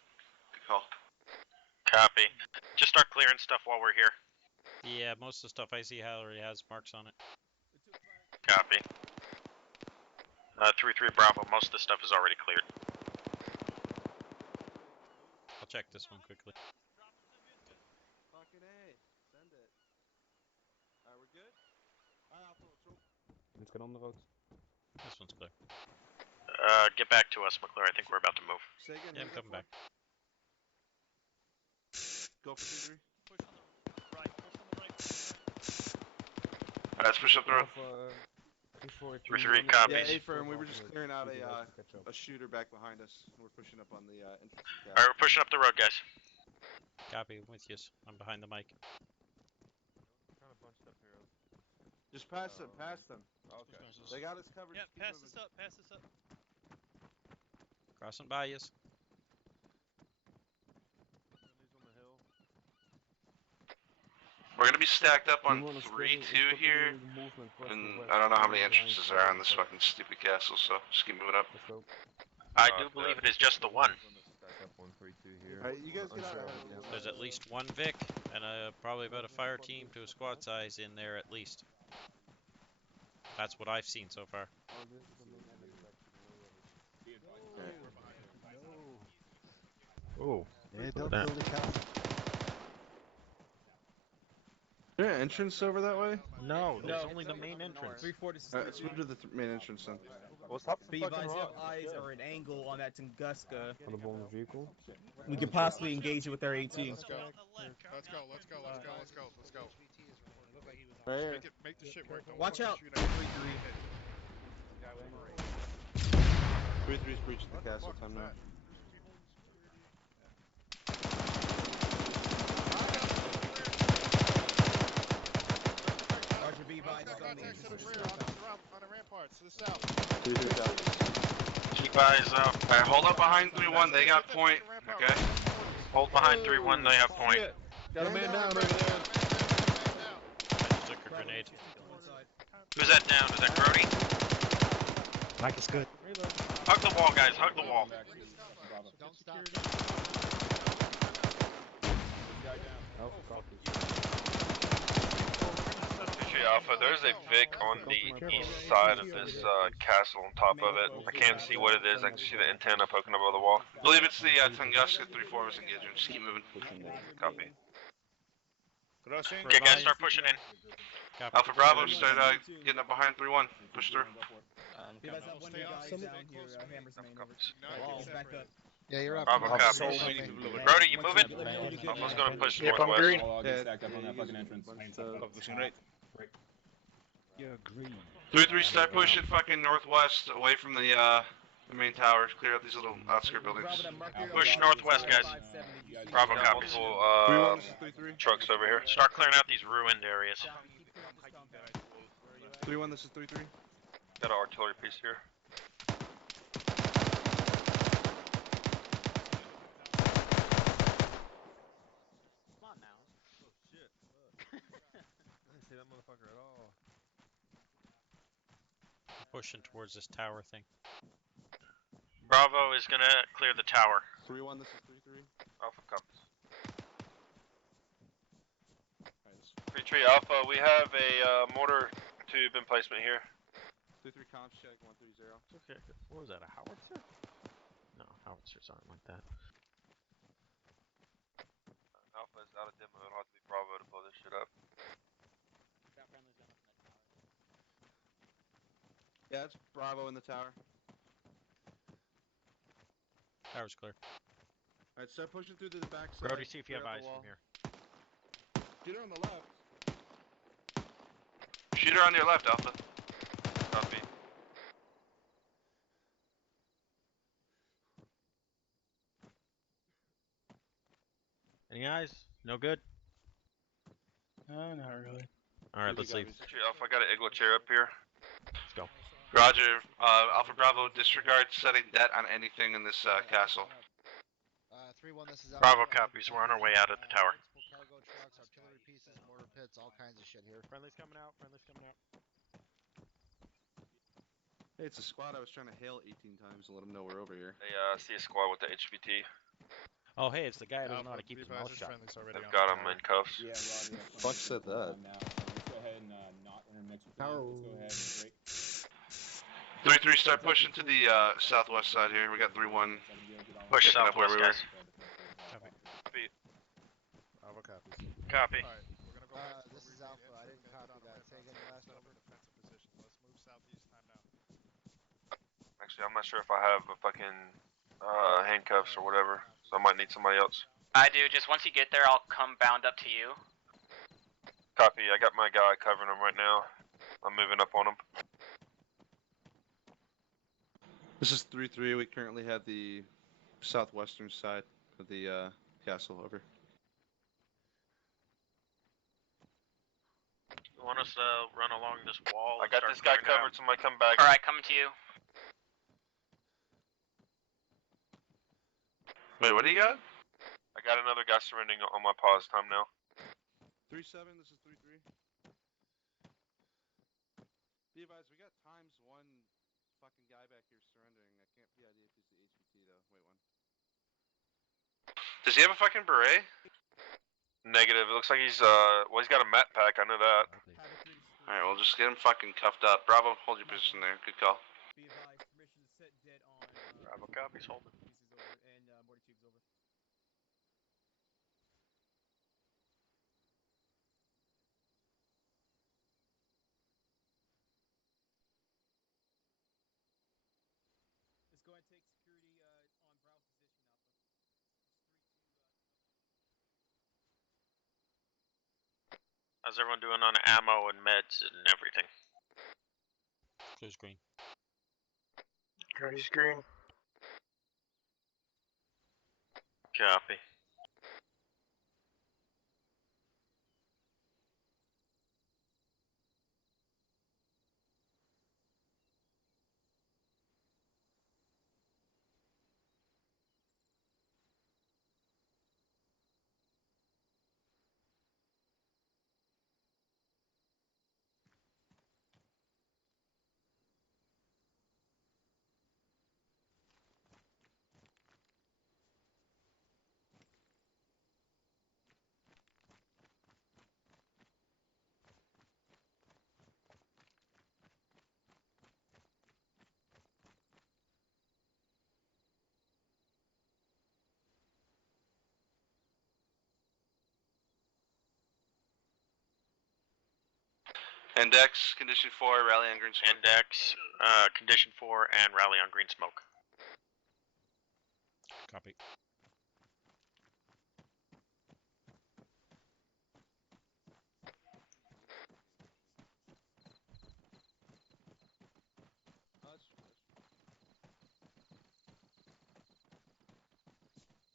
Good call. Copy. Just start clearing stuff while we're here. Yeah, most of the stuff I see already has marks on it. Copy. 3-3 Bravo, most of the stuff is already cleared. I'll check this one quickly. Fucking A. Send it. Alright, we're good? Alright, Alpha, let's roll. Let's get on the road. This one's clear. Get back to us, McClure. I think we're about to move. Say again, Yeah, I'm coming back. Go for 3-3. Push on the right. Push on the right. Alright, let's push up the road. 3-3 copies. Yeah, A-firm, we were just clearing out a shooter back behind us. We're pushing up on the entrance of the Alright, we're pushing up the road, guys. Copy, I'm with you. I'm behind the mic. Kind of bunched up here. Just pass them. Okay. They got us covered. Yeah, pass this up. Crossing by yous. We're gonna be stacked up on 3-2 here, and I don't know how many entrances there are on this fucking stupid castle, so just keep moving up. I do believe it is just the one. Alright, you guys get out. There's at least one Vic and probably about a fire team to a squad size in there at least. That's what I've seen so far. Oh, yeah, don't build a castle. Is there an entrance over that way? No, there's only the main entrance. 3-4 Alright, let's move to the main entrance then. What's up? Be advised, your eyes are an angle on that Tunguska. On the bomb vehicle. We could possibly engage it with our AT. Let's go. Make the shit work. Watch out. 3-3's breaching the castle time now. Roger, be advised on the On the ramparts to the south. 3-3 out. Keep eyes up. Alright, hold up behind 3-1, they got point, okay? Hold behind 3-1, they have point. Got a man down over there. I just took a grenade. Who's that down? Is that Grody? Mike is good. Hug the wall, guys. Hug the wall. Don't stop. Alpha copies. Alpha, there's a Vic on the east side of this castle on top of it. I can't see what it is. I can see the antenna poking above the wall. I believe it's the Tunguska 3-4 was engaging. Just keep moving. Copy. Crossing. Okay, guys, start pushing in. Copy. Alpha Bravo, start getting up behind 3-1. Push through. Yeah, you're up. Bravo, copy. Brody, you moving? Alpha's gonna push northwest. Focusing right. You're green. 3-3, start pushing fucking northwest, away from the main tower. Clear out these little outskirt buildings. Push northwest, guys. Bravo, copies. Multiple trucks over here. Start clearing out these ruined areas. 3-1, this is 3-3. Got an artillery piece here. Come on now. Oh shit. I didn't see that motherfucker at all. Pushing towards this tower thing. Bravo is gonna clear the tower. 3-1, this is 3-3. Alpha copies. 3-3 Alpha, we have a mortar tube in placement here. 3-3 comms check, 130. Okay. What was that, a howitzer? No, howitzers aren't like that. Alpha is out of demo. It'll have to be Bravo to blow this shit up. Yeah, it's Bravo in the tower. Tower's clear. Alright, start pushing through to the back side. Brody, see if you have clear out eyes the from here. Shooter on the left. Shooter on your left, Alpha. Copy. Any eyes? No good? Not really. Alright, let's leave. 3-3 Alpha, I got an igloo chair up here. Let's go. Roger. Alpha Bravo, disregard setting debt on anything in this castle. 3-1, this is Bravo copies. We're on our way out of the tower. Cargo trucks, artillery pieces, mortar pits, all kinds of shit here. Friendly's coming out. Friendly's coming out. Hey, it's a squad. I was trying to hail 18 times to let them know we're over here. They see a squad with the HVT. Oh, hey, it's the guy who doesn't know how to keep his mouth shut. They've got him in cuffs. Yeah, Roger. Fuck said that. Now, let's go ahead and not intermix with them. Let's go ahead and break. 3-3, start pushing to the southwest side here. We got 3-1. Push Picking up where southwest, we were. guys. Copy. Bravo copies. Copy. Alright, we're gonna go back to This where is we Alpha. I re-entered. didn't copy that. Say again the last Set up number. a defensive position. Let's move southeast time now. Actually, I'm not sure if I have a fucking handcuffs or whatever, so I might need somebody else. I do. Just once you get there, I'll come bound up to you. Copy. I got my guy covering him right now. I'm moving up on him. This is 3-3. We currently have the southwestern side of the castle over. You want us to run along this wall? I got this guy covered. Somebody come back. All right, coming to you. Wait, what do you got? I got another guy surrendering on my pause time now. 3-7, this is 3-3. Be advised, we got times one fucking guy back here surrendering. I can't PID if he's the HVT though. Wait one. Does he have a fucking beret? Negative. It looks like he's well, he's got a mat pack. I know that. Alright, well just get him fucking cuffed up. Bravo, hold your position there. Good call. Bravo copies, hold it. How's everyone doing on ammo and meds and everything? Clear screen. Ready screen. Copy. Index, condition 4, rally on green smoke. Index, condition 4, and rally on green smoke. Copy.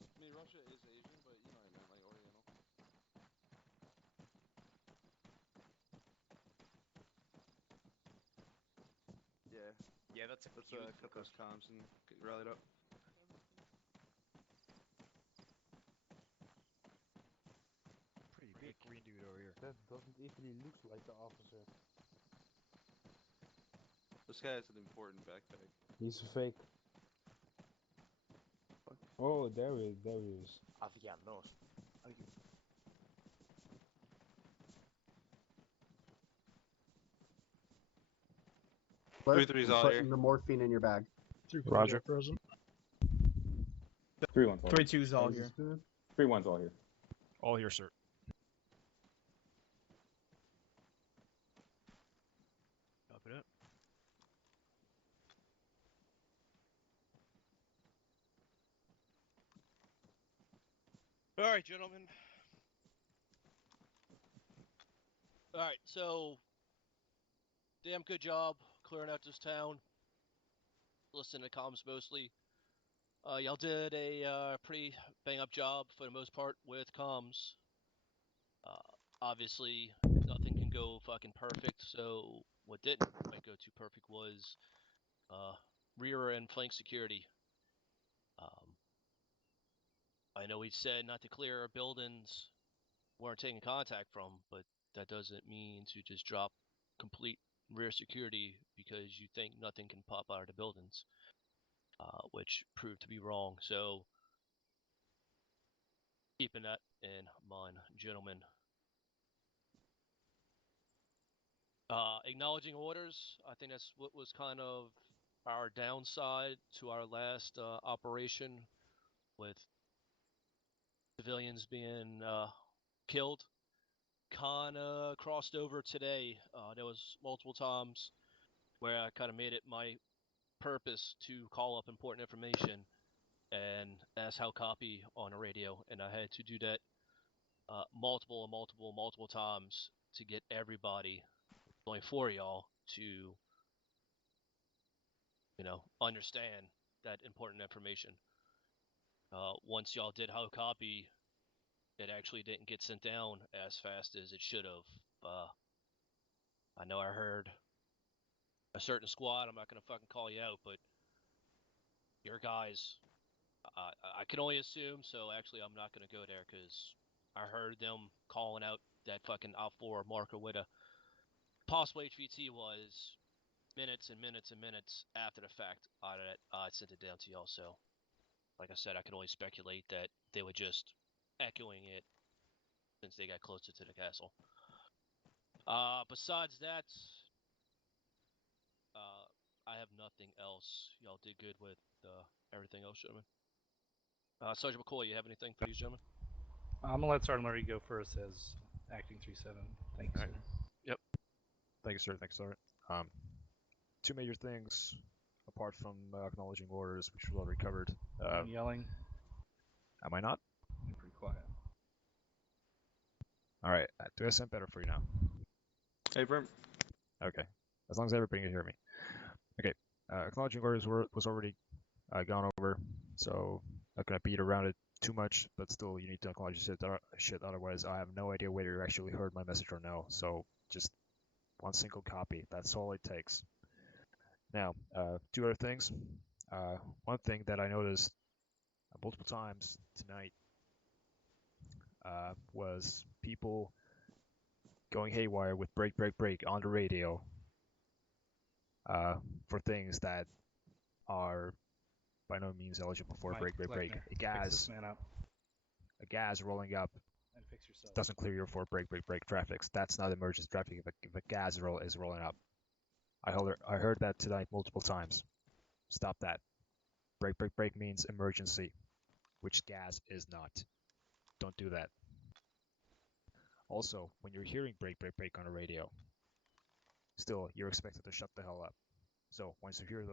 I mean, Russia is Asian, but you know what I meant, like Oriental. Yeah. Yeah, that's a Let's cute cut those comms and get rallied up. pretty big green dude over here. That doesn't even look like the officer. This guy has an important backpack. He's a fake. Oh, there he is. Avianos. Flip, 3-3's all here. putting the morphine in your bag. Roger. Present. 3-1's all here. 3-2's all here. 3-1's all here. All here, sir. Copy that. Alright, gentlemen. Alright, so damn good job clearing out this town. Listen to comms mostly. Y'all did a pretty bang up job for the most part with comms. Obviously, nothing can go fucking perfect, so what didn't quite go too perfect was rear and flank security. I know we said not to clear buildings weren't taking contact from, but that doesn't mean to just drop complete rear security because you think nothing can pop out of the buildings, which proved to be wrong. So keeping that in mind, gentlemen. Acknowledging orders, I think that's what was kind of our downside to our last operation, with civilians being killed. Kinda crossed over today. There was multiple times where I kind of made it my purpose to call up important information and ask how copy on a radio, and I had to do that multiple times to get everybody, only 4 of y'all, to understand that important information. Once y'all did how copy, it actually didn't get sent down as fast as it should have. I know I heard a certain squad, I'm not going to fucking call you out, but your guys, I can only assume, so actually I'm not going to go there because I heard them calling out that fucking OP4 marker with a possible HVT was minutes and minutes and minutes after the fact. I sent it down to y'all, so like I said, I can only speculate that they were just echoing it since they got closer to the castle. Besides that, I have nothing else. Y'all did good with everything else, gentlemen. Sergeant McCoy, you have anything for these gentlemen? I'm gonna let Sergeant Murray go first as acting 3-7. Thank you, sir. Yep. Thank you, sir. Thanks, sir. Two major things, apart from acknowledging orders, which we've already covered. I'm yelling. Am I not? I'm pretty quiet. All right. Do I sound better for you now? Hey, Brim. Okay. As long as everybody can hear me. Okay. Acknowledging orders was already gone over, so not gonna beat around it too much. But still, you need to acknowledge shit. Otherwise, I have no idea whether you actually heard my message or no. So just one single copy. That's all it takes. Now, two other things. One thing that I noticed multiple times tonight was people going haywire with break on the radio for things that are by no means eligible for Mike, break. Lechner, A gas rolling up and fix yourself. doesn't clear you for break traffic. That's not emergency traffic if a gas is rolling up. I heard that tonight multiple times. Stop that. Break means emergency, which gas is not. Don't do that. Also, when you're hearing break on the radio, still you're expected to shut the hell up. So once you hear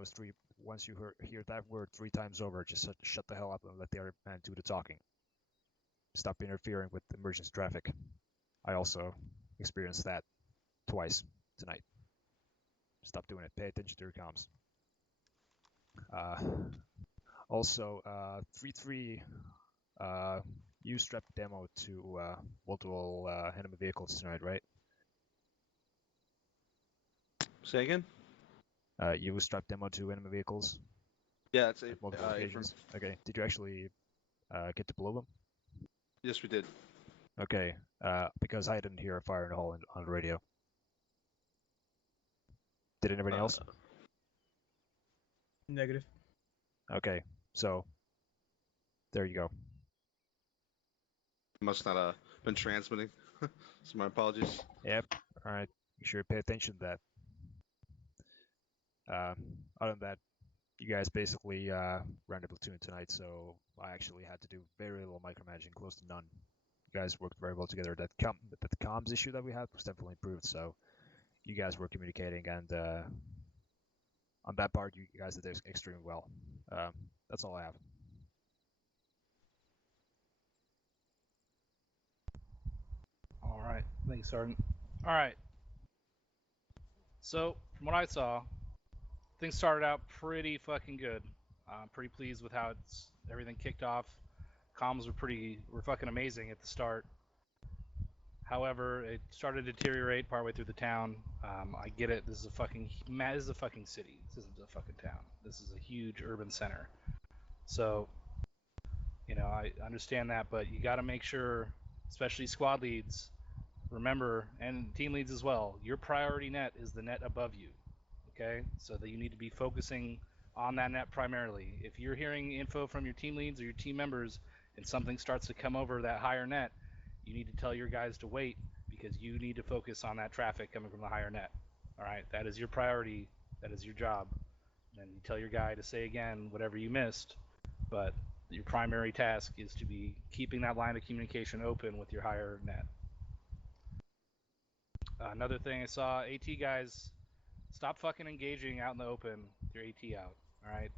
hear that word 3 times over, just shut the hell up and let the other man do the talking. Stop interfering with emergency traffic. I also experienced that twice tonight. Stop doing it. Pay attention to your comms. Also, 3-3 you strap demo to multiple enemy vehicles tonight, right? Say again? You strap demo to enemy vehicles? Yeah, it's at multiple occasions. Okay. Did you actually get to blow them? Yes, we did. Okay. Because I didn't hear a fire in the hall on the radio. Did anybody else? Negative. Okay. So there you go. Must not have been transmitting. So my apologies. Yep. All right. Make sure you pay attention to that. Other than that, you guys basically ran the platoon tonight, so I actually had to do very little micromanaging, close to none. You guys worked very well together. That the comms issue that we had was definitely improved, so you guys were communicating, and on that part, you guys did extremely well. That's all I have. All right. Thanks, Sergeant. All right. So, from what I saw, things started out pretty fucking good. I'm pretty pleased with how everything kicked off. Comms were fucking amazing at the start. However, it started to deteriorate partway through the town. I get it. This is a fucking city. This isn't a fucking town. This is a huge urban center. So, I understand that, but you got to make sure, especially squad leads, remember, and team leads as well, your priority net is the net above you. Okay? So that you need to be focusing on that net primarily. If you're hearing info from your team leads or your team members and something starts to come over that higher net, you need to tell your guys to wait because you need to focus on that traffic coming from the higher net. All right? That is your priority. That is your job. And you tell your guy to say again whatever you missed, but your primary task is to be keeping that line of communication open with your higher net. Another thing I saw, AT guys, stop fucking engaging out in the open with your AT out. All right,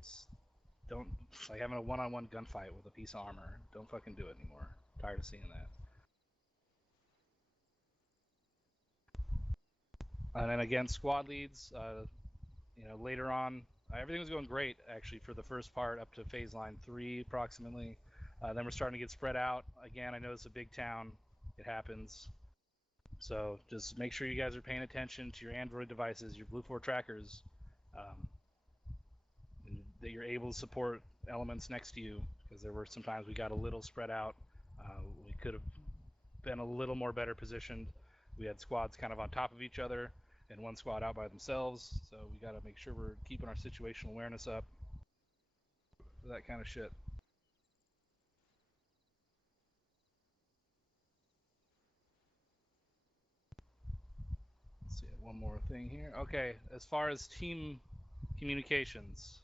don't, it's like having a one-on-one gunfight with a piece of armor. Don't fucking do it anymore. I'm tired of seeing that. And then again, squad leads. Later on, everything was going great actually for the first part up to phase line 3 approximately. Then we're starting to get spread out. Again, I know it's a big town. It happens. So just make sure you guys are paying attention to your Android devices, your Blue 4 trackers, and that you're able to support elements next to you, because there were some times we got a little spread out. We could have been a little more better positioned. We had squads kind of on top of each other and one squad out by themselves, so we got to make sure we're keeping our situational awareness up for that kind of shit. Let's see, one more thing here. Okay, as far as team communications,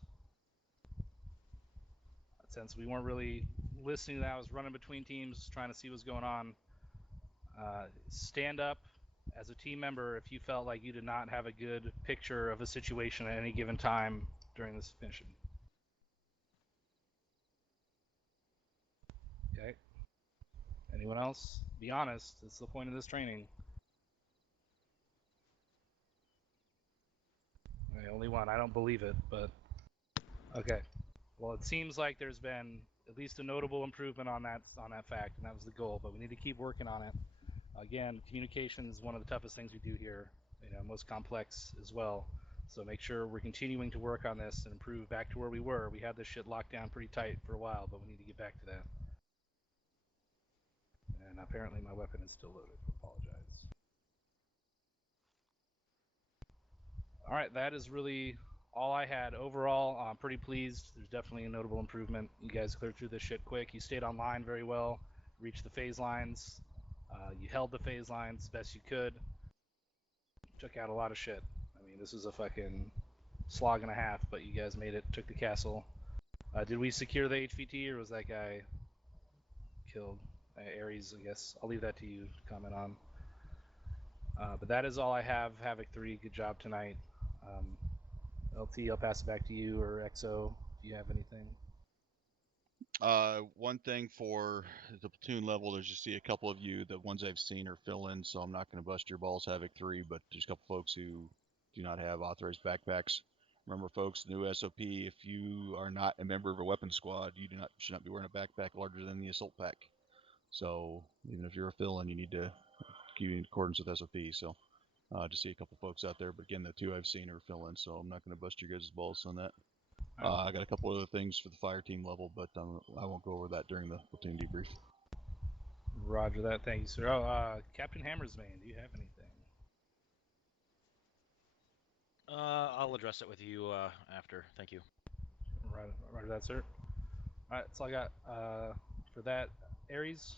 since we weren't really listening to that, I was running between teams trying to see what's going on. Stand up as a team member if you felt like you did not have a good picture of a situation at any given time during this mission. Okay. Anyone else? Be honest. It's the point of this training. Okay, only one. I don't believe it, but okay. Well, it seems like there's been at least a notable improvement on that fact, and that was the goal. But we need to keep working on it. Again, communication is one of the toughest things we do here. Most complex as well. So make sure we're continuing to work on this and improve back to where we were. We had this shit locked down pretty tight for a while, but we need to get back to that. And apparently my weapon is still loaded. Apologize. All right, that is really all I had. Overall, I'm pretty pleased. There's definitely a notable improvement. You guys cleared through this shit quick. You stayed online very well, reached the phase lines. You held the phase lines as best you could. Took out a lot of shit. I mean, this was a fucking slog and a half, but you guys made it, took the castle. Did we secure the HVT, or was that guy killed? Ares, I guess. I'll leave that to you to comment on. But that is all I have. Havoc 3, good job tonight. LT, I'll pass it back to you, or XO, if you have anything. One thing for the platoon level, there's just see a couple of you, the ones I've seen are fill-in, so I'm not going to bust your balls, Havoc 3, but there's a couple folks who do not have authorized backpacks. Remember, folks, the new SOP, if you are not a member of a weapons squad, you should not be wearing a backpack larger than the assault pack. So even if you're a fill-in, you need to keep in accordance with SOP. So just see a couple folks out there, but again, the two I've seen are fill-in, so I'm not going to bust your guys' balls on that. I got a couple other things for the fire team level, but I won't go over that during the platoon debrief. Roger that. Thank you, sir. Oh, Captain Hammersman, do you have anything? I'll address it with you after. Thank you. Roger that, sir. All right, that's all I got for that. Aries?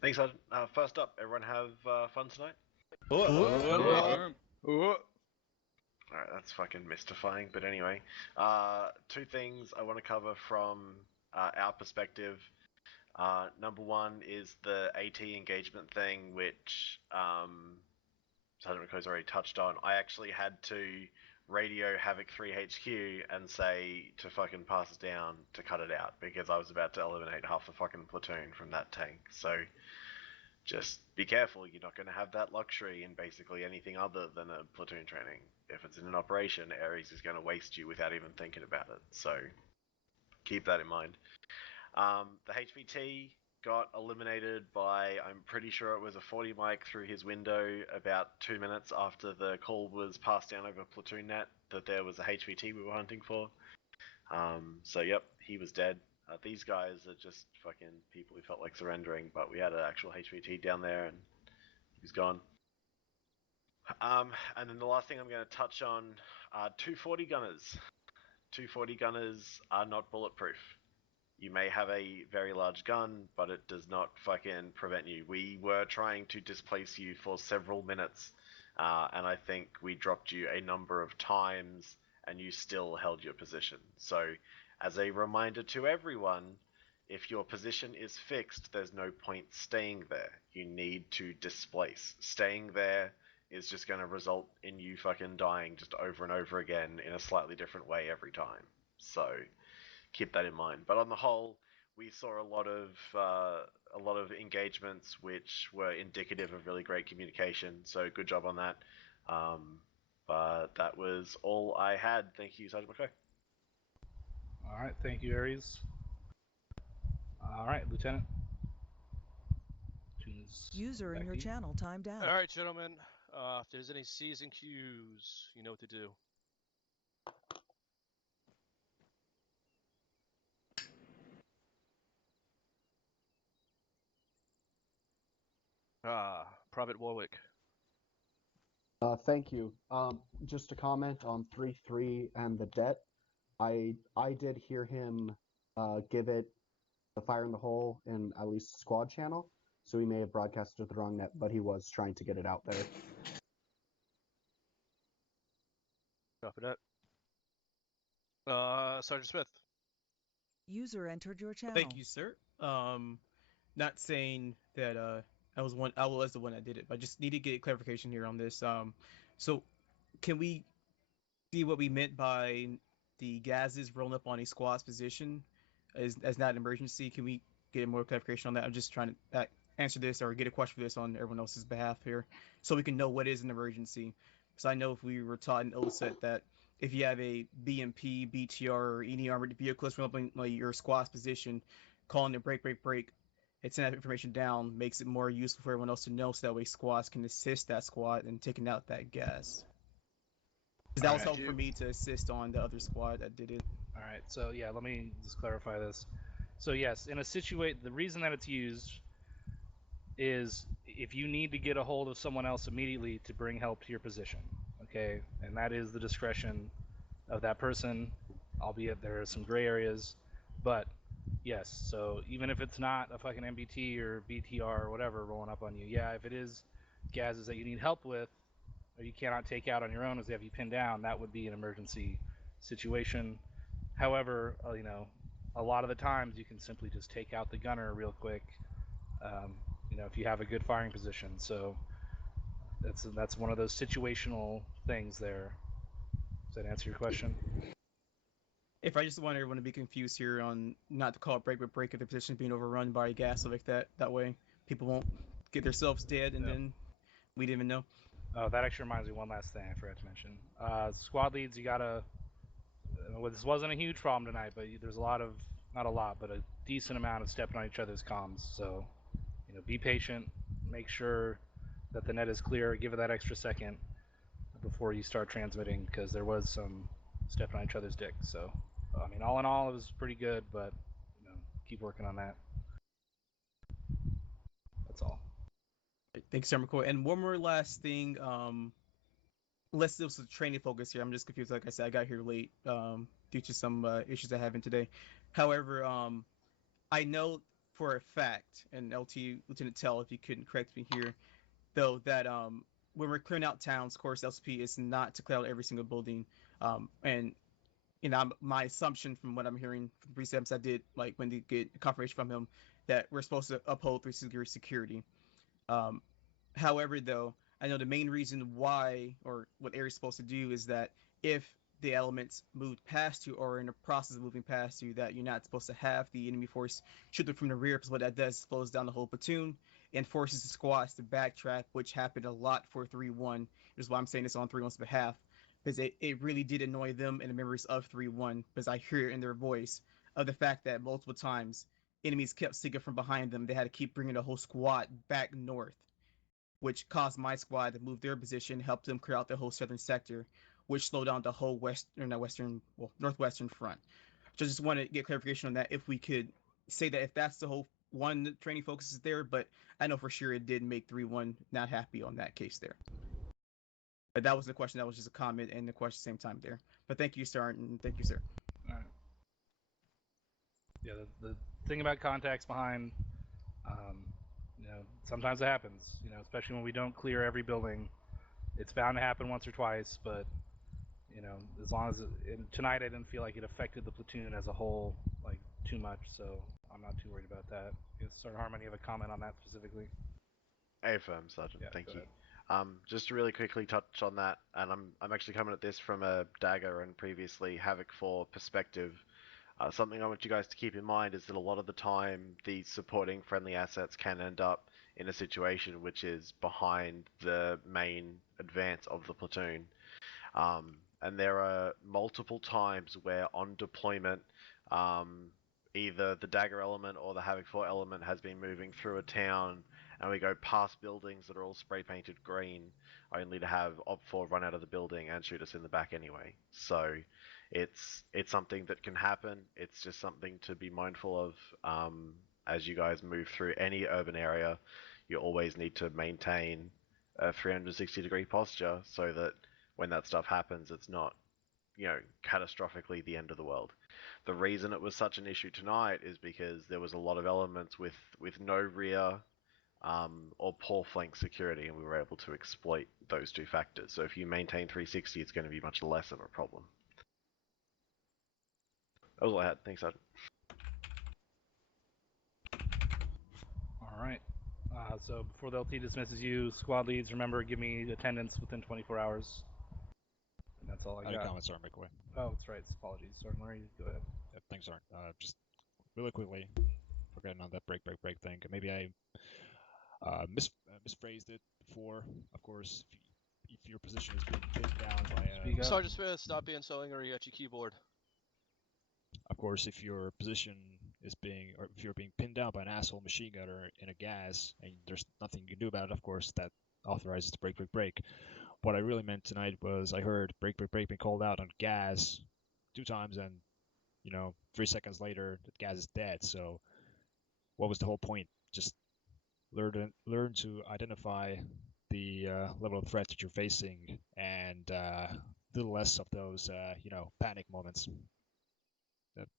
Thanks, Sergeant. First up, everyone have fun tonight? Alright, that's fucking mystifying, but anyway. Two things I want to cover from our perspective. Number one is the AT engagement thing, which Sergeant McCoy's already touched on. I actually had to radio Havoc 3 HQ and say to fucking pass it down to cut it out, because I was about to eliminate half the fucking platoon from that tank. So just be careful, you're not going to have that luxury in basically anything other than a platoon training. If it's in an operation, Ares is going to waste you without even thinking about it. So keep that in mind. The HVT got eliminated by, I'm pretty sure it was a 40 mic through his window about 2 minutes after the call was passed down over platoon net that there was a HVT we were hunting for. So yep, he was dead. These guys are just fucking people who felt like surrendering, but we had an actual HVT down there and he was gone. And then the last thing I'm going to touch on, 240 gunners. 240 gunners are not bulletproof. You may have a very large gun, but it does not fucking prevent you. We were trying to displace you for several minutes, and I think we dropped you a number of times, and you still held your position. So, as a reminder to everyone, if your position is fixed, there's no point staying there. You need to displace. Staying there is just going to result in you fucking dying just over and over again in a slightly different way every time. So keep that in mind. But on the whole, we saw a lot of engagements which were indicative of really great communication. So good job on that. But that was all I had. Thank you, Sergeant McCoy. All right, thank you, Aries. All right, Lieutenant. User in your channel timed out. All right, gentlemen. If there's any C's and Q's, you know what to do. Private Warwick. Thank you. Just to comment on 3-3 and the debt, I did hear him give it the fire in the hole in at least squad channel, so he may have broadcasted the wrong net, but he was trying to get it out there. Copy that. Sergeant Smith. User entered your channel. Thank you, sir. Not saying that I was the one that did it, but I just need to get clarification here on this. So can we see what we meant by the gases rolling up on a squad's position as not an emergency? Can we get more clarification on that? I'm just trying to answer this or get a question for this on everyone else's behalf here, so we can know what is an emergency. Because I know if we were taught in OSET that if you have a BMP, BTR, or any armored vehicle rolling up on your squad's position, calling it break, it's sending that information down, makes it more useful for everyone else to know, so that way squads can assist that squad in taking out that gas. That was helpful for me to assist on the other squad that did it. All right, so yeah, let me just clarify this. So yes, in a situation, the reason that it's used is if you need to get a hold of someone else immediately to bring help to your position, okay? And that is the discretion of that person, albeit there are some gray areas, but yes, so even if it's not a fucking MBT or BTR or whatever rolling up on you, yeah, if it is gases that you need help with, or you cannot take out on your own as they have you pinned down, that would be an emergency situation. However, a lot of the times you can simply just take out the gunner real quick, if you have a good firing position. So that's one of those situational things there. Does that answer your question? If I just want everyone to be confused here on not to call it break but break if the position is being overrun by gas like that. That way people won't get themselves dead and then we didn't even know. Oh, that actually reminds me one last thing I forgot to mention. Squad leads, you gotta. This wasn't a huge problem tonight, but there's a lot of, not a lot, but a decent amount of stepping on each other's comms. So, be patient. Make sure that the net is clear. Give it that extra second before you start transmitting, because there was some stepping on each other's dick. So, I mean, all in all, it was pretty good, but keep working on that. That's all. Thanks, Sir McCoy. And one more last thing. Unless this was a training focus here, I'm just confused. Like I said, I got here late due to some issues I having today. However, I know for a fact, and LT Lieutenant Tell, if you couldn't correct me here, though, that when we're clearing out towns, of course, LCP is not to clear out every single building. And my assumption from what I'm hearing from the precepts I did, like when they get confirmation from him, that we're supposed to uphold 3 security. However, though, I know the main reason why, or what Ares is supposed to do, is that if the elements moved past you or in the process of moving past you, that you're not supposed to have the enemy force shoot them from the rear, because what that does slows down the whole platoon and forces the squads to backtrack, which happened a lot for 3-1. Which is why I'm saying this on 3-1's behalf, because it really did annoy them and the members of 3-1, because I hear it in their voice of the fact that multiple times enemies kept sneaking from behind them. They had to keep bringing the whole squad back north, which caused my squad to move their position, helped them clear out the whole southern sector, which slowed down the whole northwestern front. So I just want to get clarification on that, if we could say that if that's the whole one training focus is there, but I know for sure it did make 3-1 not happy on that case there. But that wasn't a question, that was just a comment and the question at the same time there. But thank you, Sergeant, and thank you, sir. All right. Yeah, the thing about contacts behind, sometimes it happens, especially when we don't clear every building. It's bound to happen once or twice, but, as long as tonight I didn't feel like it affected the platoon as a whole, like, too much, so I'm not too worried about that. Sergeant Harmon, you have a comment on that specifically? Affirm, Sergeant. Yeah, Thank you. ahead. Just to really quickly touch on that, and I'm actually coming at this from a Dagger and previously Havoc 4 perspective. Something I want you guys to keep in mind is that a lot of the time the supporting friendly assets can end up in a situation which is behind the main advance of the platoon. And there are multiple times where on deployment, either the Dagger element or the Havoc 4 element has been moving through a town, and we go past buildings that are all spray painted green, only to have Op4 run out of the building and shoot us in the back anyway. So it's something that can happen. It's just something to be mindful of as you guys move through any urban area. You always need to maintain a 360-degree posture so that when that stuff happens, it's not, catastrophically the end of the world. The reason it was such an issue tonight is because there was a lot of elements with no rear or poor flank security, and we were able to exploit those two factors. So if you maintain 360, it's going to be much less of a problem. That was all I had. Thanks, Sergeant. All right. So before the LT dismisses you, squad leads, remember, give me attendance within 24 hours. And that's all I got. Had a comment, Sergeant McCoy. Oh, that's right. Apologies. Sergeant Larry, go ahead. Yeah, thanks, Sergeant. Just really quickly, forgetting on that break thing. Maybe I misphrased it before. Of course, if your position is being pinned down by Sergeant Smith, stop being so angry at your keyboard. Of course, if your position is if you're being pinned down by an asshole machine gunner in a gas, and there's nothing you can do about it, of course, that authorizes the break. What I really meant tonight was I heard break being called out on gas 2 times, and 3 seconds later, the gas is dead. So, what was the whole point? Just learn to identify the level of threat that you're facing, and a little less of those panic moments.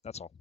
That's all.